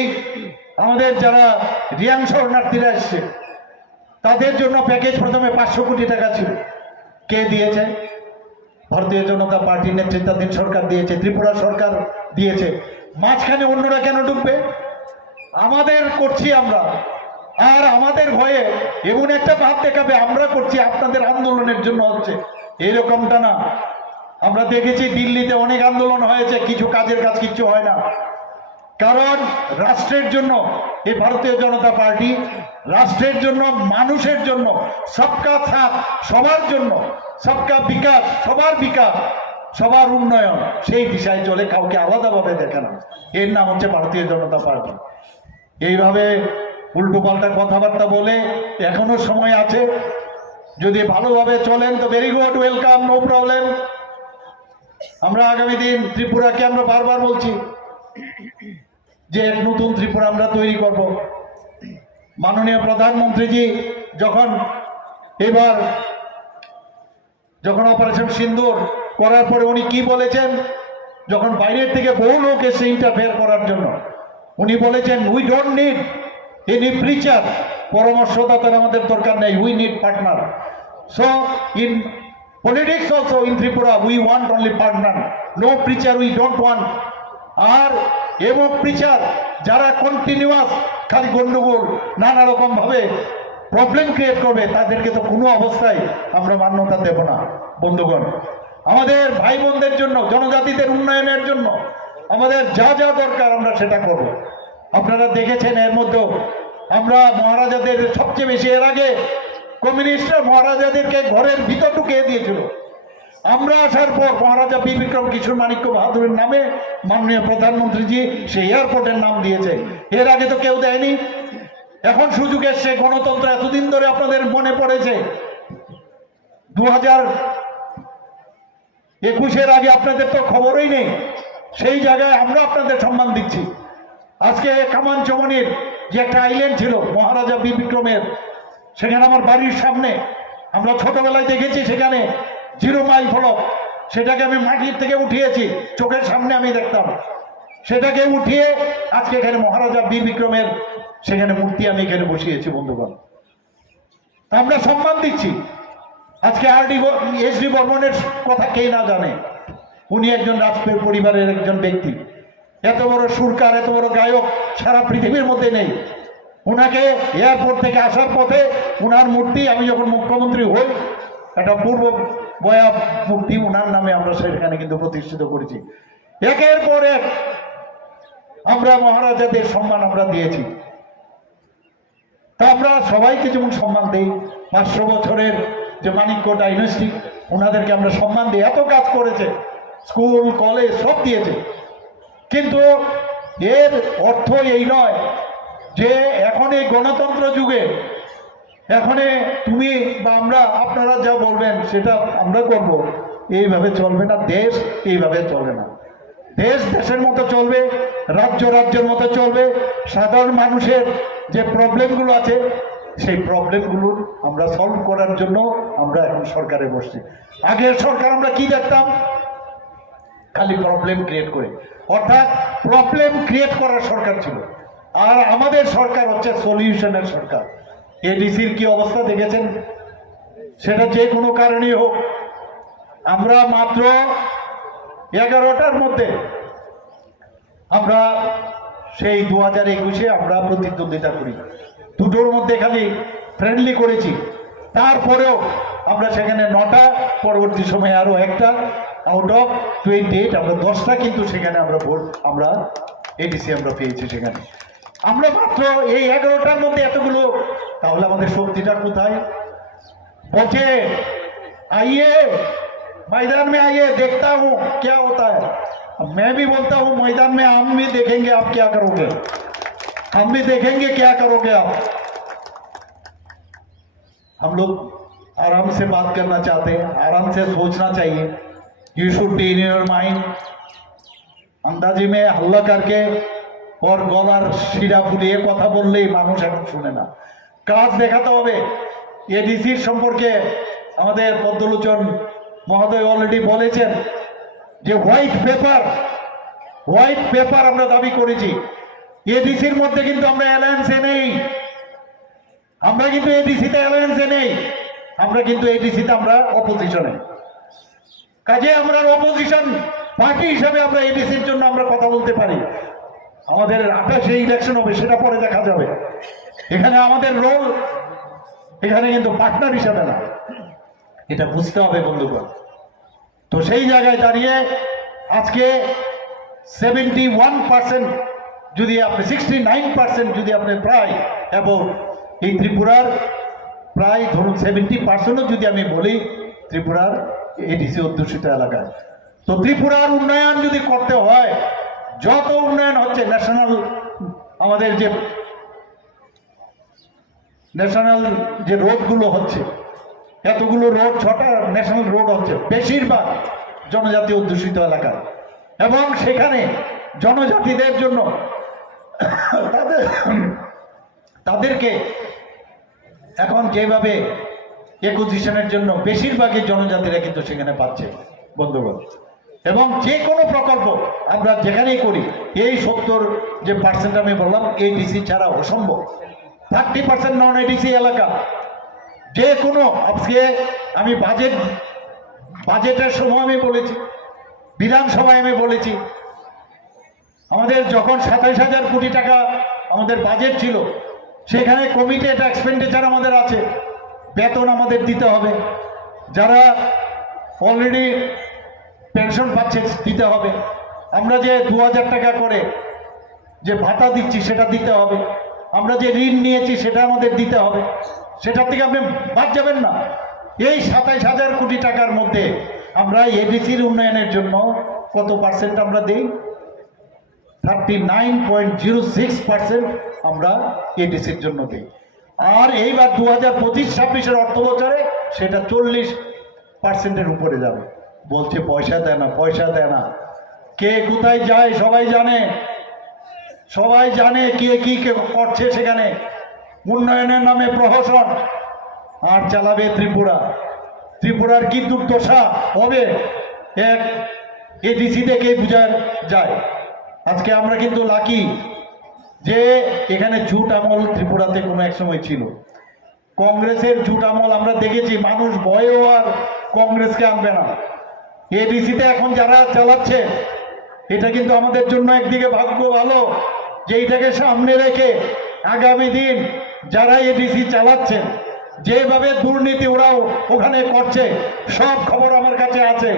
আমাদের যারা রিয়াং শরণার্থীরা এসছে তাদের জন্য প্যাকেজ প্রথমে 500 কোটি টাকা ছিল। কে দিয়েছে? ভারতীয় জনতা পার্টির নেতৃত্বাধীন সরকার দিয়েছে, ত্রিপুরা সরকার দিয়েছে। মাঝখানে অন্যরা কেন ঢুকবে? আমাদের করছি আমরা, আর আমাদের ভয়ে এমন একটা ভাব দেখাবে আমরা করছি, আপনাদের আন্দোলনের জন্য হচ্ছে, এরকমটা না। আমরা দেখেছি দিল্লিতে অনেক আন্দোলন হয়েছে, কিছু কাজের কাজ কিচ্ছু হয় না। কারণ রাষ্ট্রের জন্য এই ভারতীয় জনতা পার্টি, রাষ্ট্রের জন্য, মানুষের জন্য, সবকা সাথ, সবার জন্য, সবকা বিকাশ, সবার বিকাশ, সবার উন্নয়ন, সেই দিশায় চলে, কাউকে আলাদাভাবে দেখে না। এর নাম হচ্ছে ভারতীয় জনতা পার্টি। এইভাবে উল্টো পাল্টা কথাবার্তা বলে এখনো সময় আছে, যদি ভালোভাবে চলেন তো very good, welcome, no problem. আমরা আগামী দিন ত্রিপুরাকে আমরা বারবার বলছি যে এক নতুন ত্রিপুরা আমরা তৈরি করব। মাননীয় প্রধানমন্ত্রীজি যখন অপারেশন সিন্দুর করার পরে উনি কি বলেছেন, যখন বাইরের থেকে বহু লোক এসে ইন্টারফেয়ার করার জন্য, উনি বলেছেন we don't need any preacher, পরামর্শদাতার আমাদের দরকার নেই, we need partner. So in politics also in Tripura we want only partner, no preacher we don't want. আর এবং প্রিচার যারা কন্টিনিউয়াস খালি গন্ডগোল নানা রকম ভাবে প্রবলেম ক্রিয়েট করবে, তাদেরকে তো কোনো অবস্থায় আমরা মান্যতা দেব না। বন্ধুগণ, আমাদের ভাই বোনদের জন্য, জনজাতিদের উন্নয়নের জন্য আমাদের যা যা দরকার আমরা সেটা করব। আপনারা দেখেছেন এর মধ্যেও আমরা মহারাজাদের সবচেয়ে বেশি, এর আগে কমিউনিস্টরা মহারাজাদেরকে ঘরের ভিতর ঢুকিয়ে দিয়েছিল। আমরা আসার পর মহারাজা বি বিক্রম কিশোর মাণিক্য বাহাদুরের নামে মাননীয় প্রধানমন্ত্রীজি সেই এয়ারপোর্টের নাম দিয়েছে। এর আগে তো কেউ দেয়নি। এখন সুযোগ এসছে, গণতন্ত্র এতদিন ধরে আপনাদের মনে পড়েছে, 2021-এর আগে আপনাদের তো খবরই নেই। সেই জায়গায় আমরা আপনাদের সম্মান দিচ্ছি। আজকে কামান চমনির যে একটা আইল্যান্ড ছিল মহারাজা বি বিক্রমের, সেখানে আমার বাড়ির সামনে, আমরা ছোটবেলায় দেখেছি সেখানে 0 মাইল ফলক, সেটাকে আমি মাটির থেকে উঠিয়েছি, চোখের সামনে আমি দেখতাম। সেটাকে উঠিয়ে আজকে এখানে মহারাজা বীর বিক্রমের সেখানে মূর্তি আমি এখানে বসিয়েছি। বন্ধুগণ, আমরা সম্মান দিচ্ছি। আজকে এস.ডি. বর্মনের কথা কে না জানে? উনি একজন রাজপের পরিবারের একজন ব্যক্তি, এত বড় সুরকার, এত বড় গায়ক সারা পৃথিবীর মধ্যে নেই। ওনাকে এয়ারপোর্ট থেকে আসার পথে ওনার মূর্তি, আমি যখন মুখ্যমন্ত্রী হই, একটা পূর্ব বয়া মূর্তি ওনার নামে আমরা সেখানে কিন্তু প্রতিষ্ঠিত করেছি। একের পর এক আমরা মহারাজাদের সম্মান আমরা দিয়েছি। তা আমরা সবাইকে যেমন সম্মান দিই, 500 বছরের যে মানিক্য ডাইনেস্টি, ওনাদেরকে আমরা সম্মান দিই। এত কাজ করেছে, স্কুল কলেজ সব দিয়েছে, কিন্তু এর অর্থ এই নয় যে এখন এই গণতন্ত্র যুগে এখন তুমি বা আমরা আপনারা যা বলবেন সেটা আমরা করব, এইভাবে চলবে না। দেশ এইভাবে চলবে না। দেশ দেশের মতো চলবে, রাজ্য রাজ্যের মতো চলবে। সাধারণ মানুষের যে প্রবলেমগুলো আছে সেই প্রবলেমগুলো আমরা সলভ করার জন্য আমরা এখন সরকারে বসছি। আগের সরকার আমরা কি দেখতাম? খালি প্রবলেম ক্রিয়েট করে, অর্থাৎ প্রবলেম ক্রিয়েট করার সরকার ছিল। আর আমাদের সরকার হচ্ছে সলিউশনের সরকার। এডিসির কি অবস্থা দেখেছেন? সেটা যে কোনো কারণেই হোক, আমরা মাত্র 11টার মধ্যে আমরা সেই 2021-এ আমরা প্রতিদ্বন্দ্বিতা করি, দুটোর মধ্যে খালি ফ্রেন্ডলি করেছি। তারপরেও আমরা সেখানে 9টা, পরবর্তী সময়ে আরো একটা, আউট অফ 28 আমরা 10টা কিন্তু সেখানে আমরা ভোট আমরা এডিসি আমরা পেয়েছি। সেখানে আমরা মাত্র এই 11টার মধ্যে এতগুলো, তাহলে আমাদের শক্তিটা কোথায়? বলছে आइए मैदान में आइए, देखता हूं क्या होता है। मैं भी बोलता हूं मैदान में हम भी देखेंगे आप क्या करोगे, हम भी देखेंगे क्या करोगे आप। हम लोग आराम से बात करना चाहते हैं, आराम से सोचना चाहिए। You should be in your mind. अंदाजी में हल्ला करके और गलार শিরা ফুলিয়ে কথা বললেই মানুষ এখন শুনে না। কাজ দেখাতে হবে। এডিসির সম্পর্কে আমাদের পদ্মলোচন মহোদয় অলরেডি বলেছেন যে হোয়াইট পেপার আমরা দাবি করেছি। এডিসির মধ্যে কিন্তু আমরা অ্যালায়েন্সে নেই, আমরা কিন্তু এডিসিতে অ্যালায়েন্সে নেই, আমরা কিন্তু এডিসিতে আমরা অপোজিশনে। কাজে আমরা অপোজিশন পার্টি হিসাবে আমরা এডিসির জন্য আমরা কথা বলতে পারি। আমাদের 28-এ ইলেকশন হবে, সেটা পরে দেখা যাবে। এখানে আমাদের রোল এখানে কিন্তু পার্টনার হিসাবে না, এটা বুঝতে হবে বন্ধুগণ। তো সেই জায়গায় দাঁড়িয়ে আজকে 71% যদি আপনি 69% যদি আপনি প্রায় এবং এই ত্রিপুরার প্রায় ধরুন 70%ও যদি আমি বলি ত্রিপুরার এডিসি অধ্যুষিত এলাকায়। তো ত্রিপুরার উন্নয়ন যদি করতে হয়, যত উন্নয়ন হচ্ছে ন্যাশনাল, আমাদের যে ন্যাশনাল যে রোডগুলো হচ্ছে, এতগুলো রোড, 6টা ন্যাশনাল রোড হচ্ছে, বেশিরভাগ জনজাতি অধ্যুষিত এলাকায়। এবং সেখানে জনজাতিদের জন্য তাদেরকে এখন যেভাবে অ্যাকুইজিশনের জন্য বেশিরভাগই জনজাতিরা কিন্তু সেখানে পাচ্ছে বন্ধুগণ। এবং যে কোনো প্রকল্প আমরা যেখানেই করি, এই 70% আমি বললাম এডিসি ছাড়া অসম্ভব। 30% নন এডিসি এলাকা যে কোনো, আজকে আমি বাজেটের সময় আমি বলেছি, বিধানসভায় আমি বলেছি, আমাদের যখন 27,000 কোটি টাকা আমাদের বাজেট ছিল, সেখানে কমিটেড এক্সপেন্ডিচার আমাদের আছে, বেতন আমাদের দিতে হবে, যারা অলরেডি পেনশন পাচ্ছে দিতে হবে, আমরা যে 2,000 টাকা করে যে ভাতা দিচ্ছি সেটা দিতে হবে, আমরা যে ঋণ নিয়েছি সেটা আমাদের দিতে হবে, সেটার থেকে আপনি বাদ যাবেন না। এই 27,000 কোটি টাকার মধ্যে আমরা এডিসির উন্নয়নের জন্য কত পার্সেন্ট আমরা দিই? 39.06% আমরা এডিসির জন্য দিই। আর এইবার 2025-26 অর্থ বছরে সেটা 40%-এর উপরে যাবে। বলছে পয়সা দেয় না, পয়সা দেয় না। কে কোথায় যায় সবাই জানে, সবাই জানে কে কি করছে সেখানে। উন্নয়নের নামে প্রহসন আর চালাবে ত্রিপুরা। ত্রিপুরার কি দুর্দশা হবে এক এডিসি দেখেই বোঝা যায়। আজকে আমরা কিন্তু লাকি যে এখানে জুট আমল ত্রিপুরাতে কোনো এক সময় ছিল। কংগ্রেসের জুট আমল আমরা দেখেছি, মানুষ ভয়েও আর কংগ্রেসকে আনবে না। এডিসিতে এখন যারা চালাচ্ছে, এটা কিন্তু আমাদের জন্য একদিকে ভাগ্য ভালো যে এইটাকে সামনে রেখে আগামী দিন যারা এডিসি চালাচ্ছেন, যেভাবে দুর্নীতি ওরাও ওখানে করছে, সব খবর আমার কাছে আছে।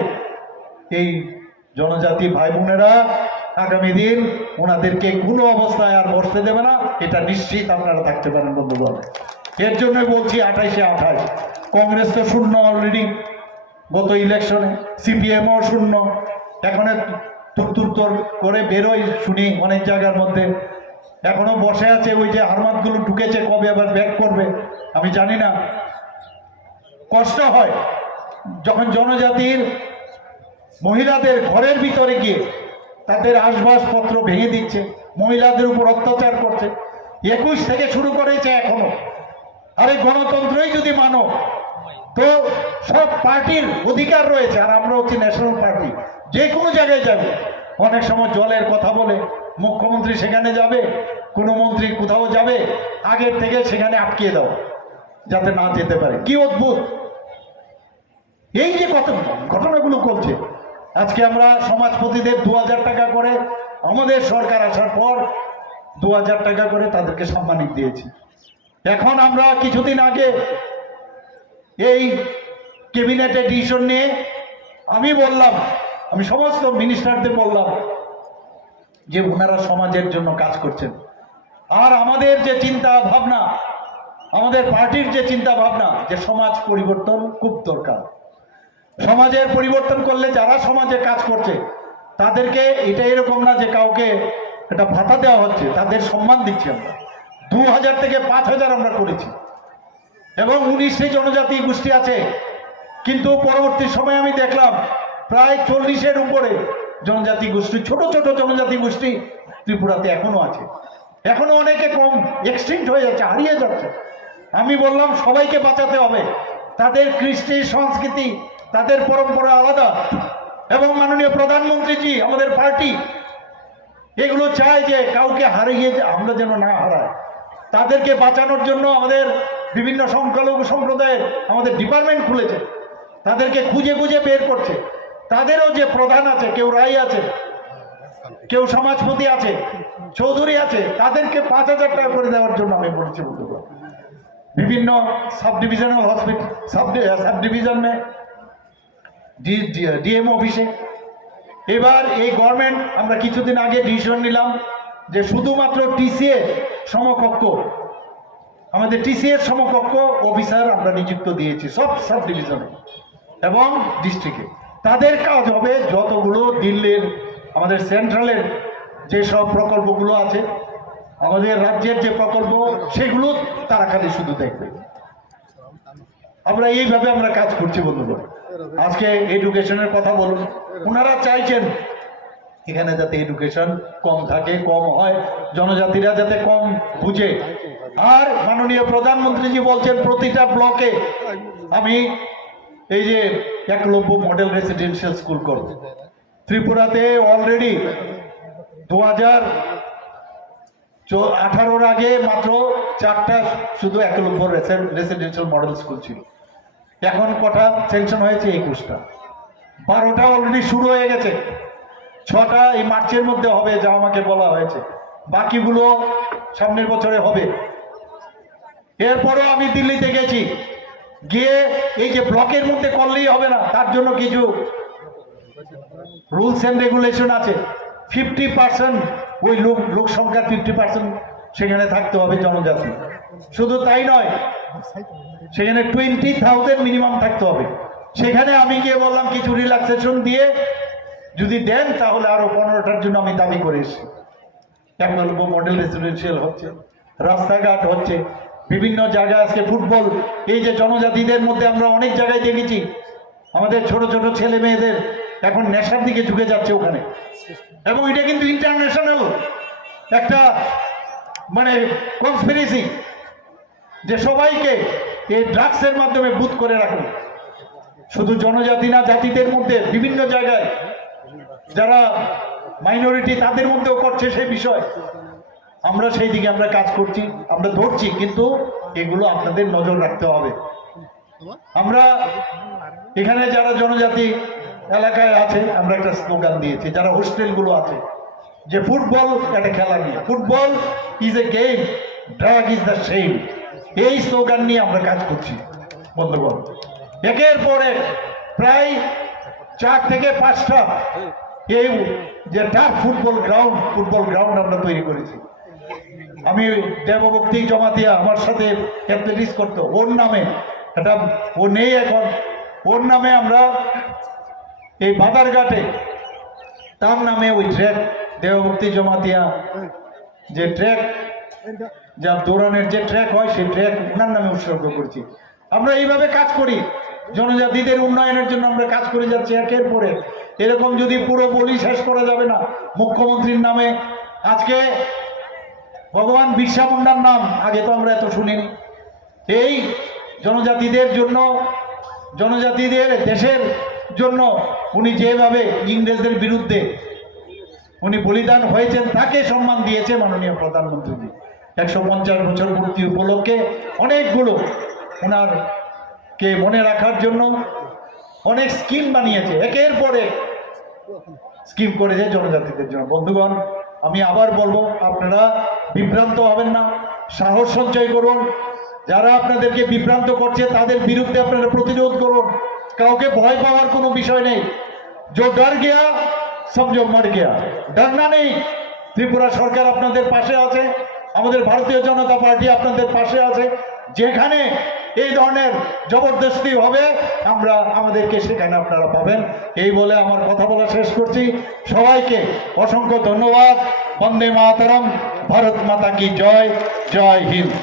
এই জনজাতি ভাই বোনেরা আগামী দিন ওনাদেরকে কোনো অবস্থায় আর বসতে দেবে না, এটা নিশ্চিত আপনারা থাকতে পারেন বন্ধুগণ। এর জন্য বলছি 28-এ 28। কংগ্রেস তো শূন্য অলরেডি গত ইলেকশনে, সিপিএমও শূন্য। এখন তুর করে বেরোই শুনি অনেক জায়গার মধ্যে। এখনো বসে আছে, ওই যে হারমাতগুলো ঢুকেছে, কবে আবার ব্যাক করবে আমি জানি না। কষ্ট হয় যখন জনজাতির মহিলাদের ঘরের ভিতরে গিয়ে তাদের আসবাবপত্র ভেঙে দিচ্ছে, মহিলাদের উপর অত্যাচার করছে। 21 থেকে শুরু করেছে এখনো। আরে গণতন্ত্রই যদি মানো তো সব পার্টির অধিকার রয়েছে, আর আমরা হচ্ছি ন্যাশনাল পার্টি, যে কোনো জায়গায় যাবে। অনেক সময় জলের কথা বলে মুখ্যমন্ত্রী সেখানে যাবে, কোনো মন্ত্রী কোথাও যাবে, আগের থেকে সেখানে আটকিয়ে দাও যাতে না যেতে পারে। কি অদ্ভুত এই যে কত ঘটনাগুলো করছে। আজকে আমরা সমাজপতিদের 2000 টাকা করে, আমাদের সরকার আসার পর 2000 টাকা করে তাদেরকে সম্মানিত দিয়েছি। এখন আমরা কিছুদিন আগে এই ক্যাবিনেটে ডিসিশন নিয়ে আমি সমস্ত মিনিস্টারদের বললাম যে ওনারা সমাজের জন্য কাজ করছেন, আর আমাদের যে চিন্তা ভাবনা, আমাদের পার্টির যে চিন্তা ভাবনা, যে সমাজ পরিবর্তন খুব দরকার। সমাজের পরিবর্তন করলে যারা সমাজে কাজ করছে তাদেরকে এটা এরকম না যে কাউকে একটা ভাতা দেওয়া হচ্ছে, তাদের সম্মান দিচ্ছি আমরা। 2000 থেকে 5000 আমরা করেছি, এবং 19টি জনজাতি গোষ্ঠী আছে। কিন্তু পরবর্তী সময়ে আমি দেখলাম প্রায় 40-এর উপরে জনজাতি গোষ্ঠী, ছোট ছোট জনজাতি গোষ্ঠী ত্রিপুরাতে এখনো আছে। এখনো অনেকে কম এক্সটিংক্ট হয়ে যাচ্ছে, হারিয়ে যাচ্ছে। আমি বললাম সবাইকে বাঁচাতে হবে, তাদের কৃষ্টি সংস্কৃতি, তাদের পরম্পরা আলাদা। এবং মাননীয় প্রধানমন্ত্রীজি, আমাদের পার্টি এগুলো চায় যে কাউকে হারিয়ে আমরা যেন না হারায়। তাদেরকে বাঁচানোর জন্য আমাদের বিভিন্ন সংখ্যালঘু সম্প্রদায়ের আমাদের ডিপার্টমেন্ট খুলেছে, তাদেরকে খুঁজে খুঁজে বের করছে। তাদেরও যে প্রধান আছে, কেউ রায় আছে, কেউ সমাজপতি আছে, চৌধুরী আছে, তাদেরকে 5000 টাকা করে দেওয়ার জন্য আমি বলেছি। বিভিন্ন সাব ডিভিজনাল हॉस्पिटल सब डिवीजन में ডিএম অফিসে। এবার এই গভর্নমেন্ট আমরা কিছুদিন আগে ডিসিশন নিলাম যে শুধুমাত্র টিসিএ সমকক্ষ, আমাদের টিসিএর সমকক্ষ অফিসার আমরা নিযুক্ত দিয়েছি সব সাব ডিভিশনে এবং ডিস্ট্রিক্টে। তাদের কাজ হবে যতগুলো দিল্লির, আমাদের সেন্ট্রালের যেসব প্রকল্পগুলো আছে, আমাদের রাজ্যের যে প্রকল্প, সেগুলো তারা খালি শুধু দেখবে। আমরা এইভাবে আমরা কাজ করছি বন্ধুগণ। আজকে এডুকেশনের কথা বলুন, ওনারা চাইছেন এখানে যাতে এডুকেশন কম থাকে, কম হয়, জনজাতিরা যাতে কম বুঝে। আর মাননীয় প্রধানমন্ত্রীজি বলছেন প্রতিটা ব্লকে আমি এই যে একলব্য মডেল রেসিডেন্সিয়াল স্কুল করব। ত্রিপুরাতে অলরেডি 2018-র আগে মাত্র 4টা শুধু একলব্য রেসিডেন্সিয়াল মডেল স্কুল ছিল। এখন কটা সেকশন হয়েছে? 21টা। 12টা অলরেডি শুরু হয়ে গেছে, 6টা এই মার্চের মধ্যে হবে যা আমাকে বলা হয়েছে, বাকিগুলো সামনের বছরে হবে। এরপরও আমি দিল্লিতে গেছি, গিয়ে এই যে ব্লকের মধ্যে করলেই হবে না, তার জন্য কিছু রুলস এন্ড রেগুলেশন আছে। 50% ওই লোক সংখ্যার 50% সেখানে থাকতে হবে জনজাতি। শুধু তাই নয়, সেখানে 20,000 মিনিমাম থাকতে হবে। সেখানে আমি গিয়ে বললাম কিছু রিল্যাক্সেশন দিয়ে যদি দেন তাহলে আরো 15টার জন্য আমি দাবি করে এসেছি। একলব্য মডেল রেসিডেন্সিয়াল হচ্ছে, রাস্তাঘাট হচ্ছে, বিভিন্ন জায়গায় আজকে ফুটবল, এই যে জনজাতিদের মধ্যে আমরা অনেক জায়গায় দেখেছি আমাদের ছোট ছোট ছেলে মেয়েদের এখন নেশার দিকে ঝুঁকে যাচ্ছে ওখানে। এবং এটা কিন্তু ইন্টারন্যাশনাল একটা মানে কনস্পিরেসি, যে সবাইকে এই ড্রাগসের মাধ্যমে বুথ করে রাখুন। শুধু জনজাতি না, জাতিদের মধ্যে বিভিন্ন জায়গায় যারা মাইনরিটি তাদের মধ্যেও করছে সেই বিষয়। আমরা সেই দিকে আমরা কাজ করছি, আমরা ধরছি, কিন্তু এগুলো আপনাদের নজর রাখতে হবে। আমরা এখানে যারা জনজাতি এলাকায় আছে আমরা একটা স্লোগান দিয়েছি, যারা হোস্টেলগুলো আছে, যে ফুটবল একটা খেলা নিয়ে, football is a game, drug is the same. এই স্লোগান নিয়ে আমরা কাজ করছি বন্ধুগণ। একের পরে প্রায় 4 থেকে 5টা এই যে টাফ ফুটবল গ্রাউন্ড আমরা তৈরি করেছি। আমি দেবভক্তি জমাতিয়া আমার সাথে অ্যাথলেটিক্স করতো, ওর নামে এটা ও নেই এখন, ওর নামে আমরা এই বাজারঘাটে তার নামে ওই ট্র্যাক দেবভক্তি জমাতিয়া যে ট্র্যাক, যা দৌড়ানোর যে ট্র্যাক হয় সেই ট্র্যাক ওনার নামে উৎসর্গ করছি। আমরা এইভাবে কাজ করি, জনজাতিদের উন্নয়নের জন্য আমরা কাজ করে যাচ্ছি একের পরে। এরকম যদি পুরো বলি শেষ করা যাবে না। মুখ্যমন্ত্রীর নামে আজকে ভগবান বিরসা মুন্ডার নাম আগে তো আমরা এত শুনিনি। এই জনজাতিদের জন্য, জনজাতিদের দেশের জন্য উনি যেভাবে ইংরেজদের বিরুদ্ধে উনি বলিদান হয়েছেন, তাকে সম্মান দিয়েছে মাননীয় প্রধানমন্ত্রীজি। 150 বছর পূর্তি উপলক্ষে অনেকগুলো ওনারকে মনে রাখার জন্য অনেক স্কিম বানিয়েছে, একের পরে স্কিম করেছে জনজাতিদের জন্য। বন্ধুগণ, আমি আবার বলবো, আপনারা বিভ্রান্ত হবেন না, সাহস সঞ্চয় করুন। যারা আপনাদেরকে বিভ্রান্ত করছে তাদের বিরুদ্ধে আপনারা প্রতিরোধ করুন। কাউকে ভয় পাওয়ার কোনো বিষয় নেই। जो डर गया समझो मर गया, डरना नहीं। ত্রিপুরা সরকার আপনাদের পাশে আছে, আমাদের ভারতীয় জনতা পার্টি আপনাদের পাশে আছে। যেখানে এই ধরনের জবরদস্তি হবে আমরা আমাদেরকে সেখানে আপনারা পাবেন। এই বলে আমার কথা বলা শেষ করছি। সবাইকে অসংখ্য ধন্যবাদ। বন্দে মাতরম, ভারত মাতা কি জয়, জয় হিন্দ।